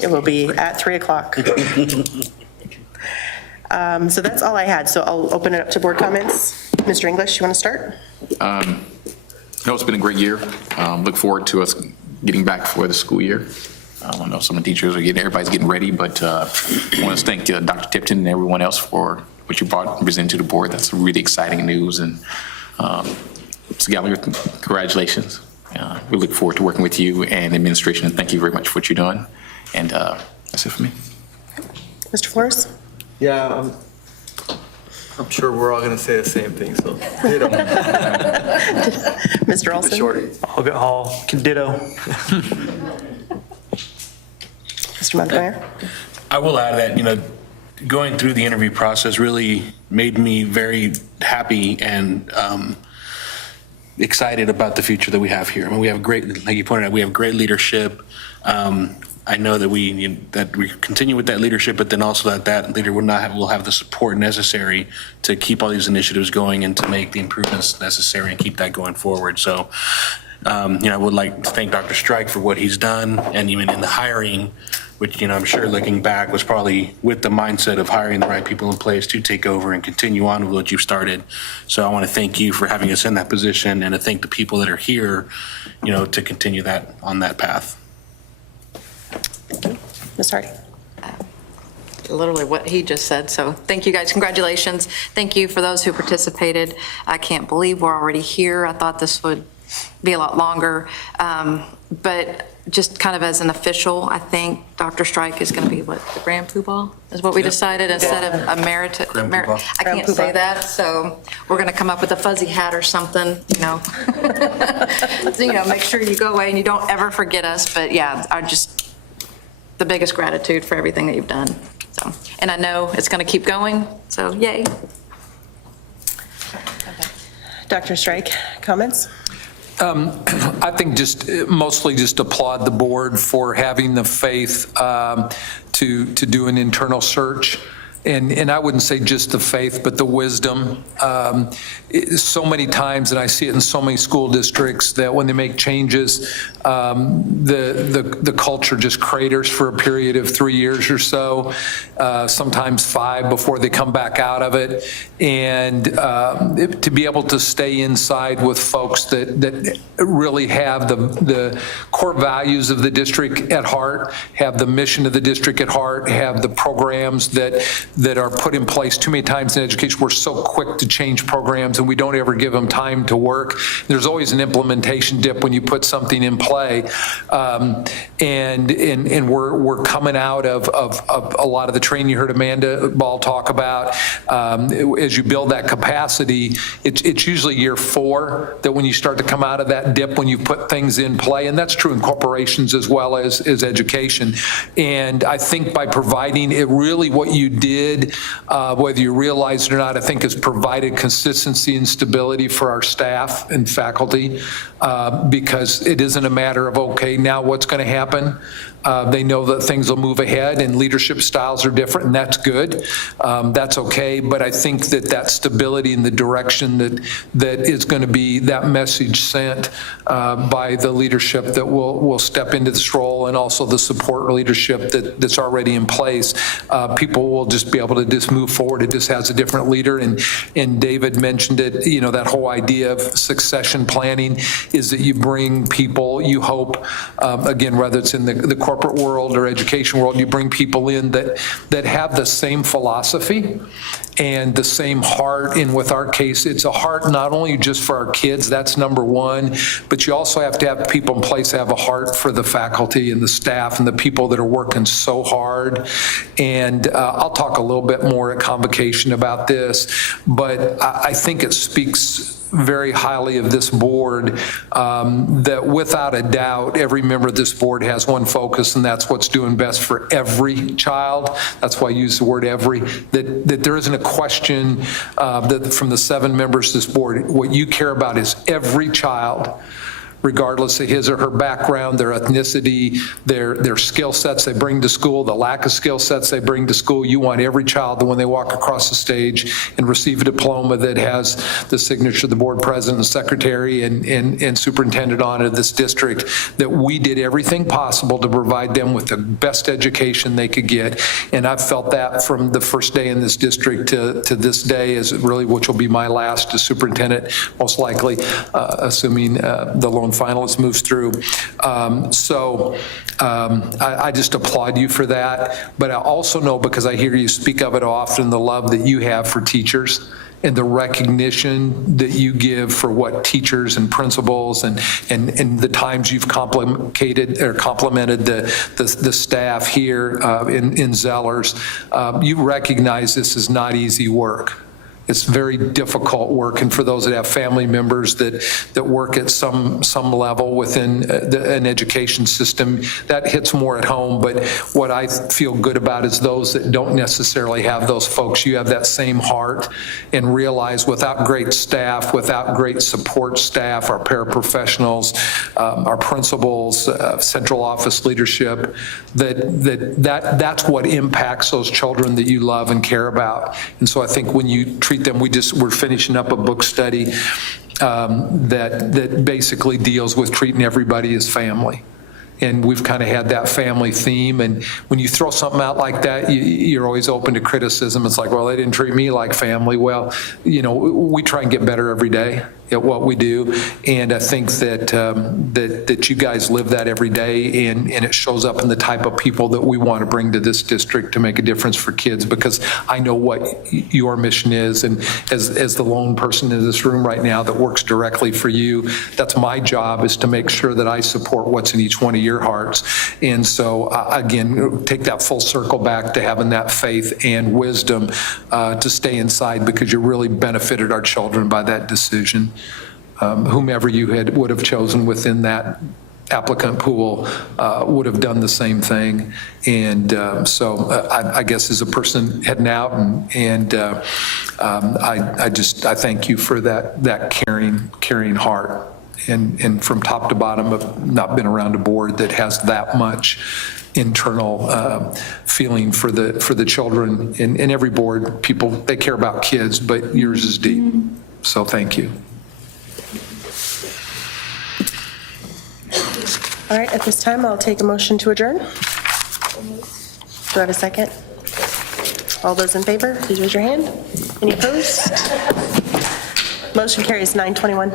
It will be at 3 o'clock. So that's all I had. So I'll open it up to board comments. Mr. English, you want to start? No, it's been a great year. Look forward to us getting back for the school year. I know some of the teachers everybody's getting ready, but I want to thank Dr. Tipton and everyone else for what you brought and presented to the board. That's really exciting news. And Mr. Gallagher, congratulations. We look forward to working with you and administration, and thank you very much for what you're doing. And that's it for me. Mr. Flores? Yeah, I'm sure we're all going to say the same thing, so ditto. Mr. Olson? Shorty. I'll ditto. Mr. Montgomery? I will add that, going through the interview process really made me very happy and excited about the future that we have here. I mean, we have great, like you pointed out, we have great leadership. I know that we continue with that leadership, but then also that leader will have the support necessary to keep all these initiatives going and to make the improvements necessary and keep that going forward. So, I would like to thank Dr. Strike for what he's done, and even in the hiring, which, I'm sure looking back was probably with the mindset of hiring the right people in place to take over and continue on with what you've started. So I want to thank you for having us in that position, and to thank the people that are here, to continue that on that path. Ms. Hardy? Literally what he just said. So thank you guys. Congratulations. Thank you for those who participated. I can't believe we're already here. I thought this would be a lot longer. But just kind of as an official, I think Dr. Strike is going to be the Grand Poobah is what we decided instead of Emeritus. I can't say that, so we're going to come up with a fuzzy hat or something, make sure you go away and you don't ever forget us. But yeah, the biggest gratitude for everything that you've done. So, and I know it's going to keep going, so yay. Dr. Strike, comments? I think mostly just applaud the board for having the faith to do an internal search. And I wouldn't say just the faith, but the wisdom. So many times, and I see it in so many school districts, that when they make changes, the culture just craters for a period of 3 years or so, sometimes 5 before they come back out of it. And to be able to stay inside with folks that really have the core values of the district at heart, have the mission of the district at heart, have the programs that are put in place. Too many times in education, we're so quick to change programs and we don't ever give them time to work. There's always an implementation dip when you put something in play. And we're coming out of a lot of the training you heard Amanda Ball talk about. As you build that capacity, it's usually year 4 that when you start to come out of that dip, when you put things in play, and that's true in corporations as well as education. And I think by providing it, really what you did, whether you realize it or not, I think has provided consistency and stability for our staff and faculty, because it isn't a matter of, okay, now what's going to happen? They know that things will move ahead and leadership styles are different, and that's good. That's okay. But I think that stability in the direction that is going to be that message sent by the leadership that will step into this role, and also the support leadership that's already in place, people will just be able to just move forward. It just has a different leader. And David mentioned it, that whole idea of succession planning is that you bring people, you hope, again, whether it's in the corporate world or education world, you bring people in that have the same philosophy and the same heart. And with our case, it's a heart not only just for our kids, that's number one, but you also have to have people in place that have a heart for the faculty and the staff and the people that are working so hard. And I'll talk a little bit more at convocation about this, but I think it speaks very highly of this board, that without a doubt, every member of this board has one focus, and that's what's doing best for every child. That's why I use the word every, that there isn't a question that from the 7 members of this board, what you care about is every child, regardless of his or her background, their ethnicity, their skill sets they bring to school, the lack of skill sets they bring to school. You want every child that when they walk across the stage and receive a diploma that has the signature of the board president and secretary and superintendent on it of this district, that we did everything possible to provide them with the best education they could get. And I've felt that from the first day in this district to this day, is really, which will be my last as superintendent, most likely, assuming the lone finalist moves through. I just applaud you for that. But I also know, because I hear you speak of it often, the love that you have for teachers and the recognition that you give for what teachers and principals and the times you've complimented the staff here in Zellers. You recognize this is not easy work. It's very difficult work, and for those that have family members that work at some level within an education system, that hits more at home. But what I feel good about is those that don't necessarily have those folks. You have that same heart, and realize without great staff, without great support staff, our paraprofessionals, our principals, central office leadership, that's what impacts those children that you love and care about. And so I think when you treat them, we're finishing up a book study that basically deals with treating everybody as family. And we've kind of had that family theme. And when you throw something out like that, you're always open to criticism. It's like, well, they didn't treat me like family. Well, we try and get better every day at what we do. And I think that you guys live that every day, and it shows up in the type of people that we want to bring to this district to make a difference for kids, because I know what your mission is. And as the lone person in this room right now that works directly for you, that's my job, is to make sure that I support what's in each one of your hearts. And so again, take that full circle back to having that faith and wisdom to stay inside, because you really benefited our children by that decision. Whomever you would have chosen within that applicant pool would have done the same thing. And so I guess as a person heading out, and I thank you for that caring heart. and from top to bottom, I've not been around a board that has that much internal feeling for the children. In every board, people, they care about kids, but yours is deep. So thank you. All right, at this time, I'll take a motion to adjourn. Do I have a second? All those in favor, please raise your hand. Any opposed? Motion carries 9:21.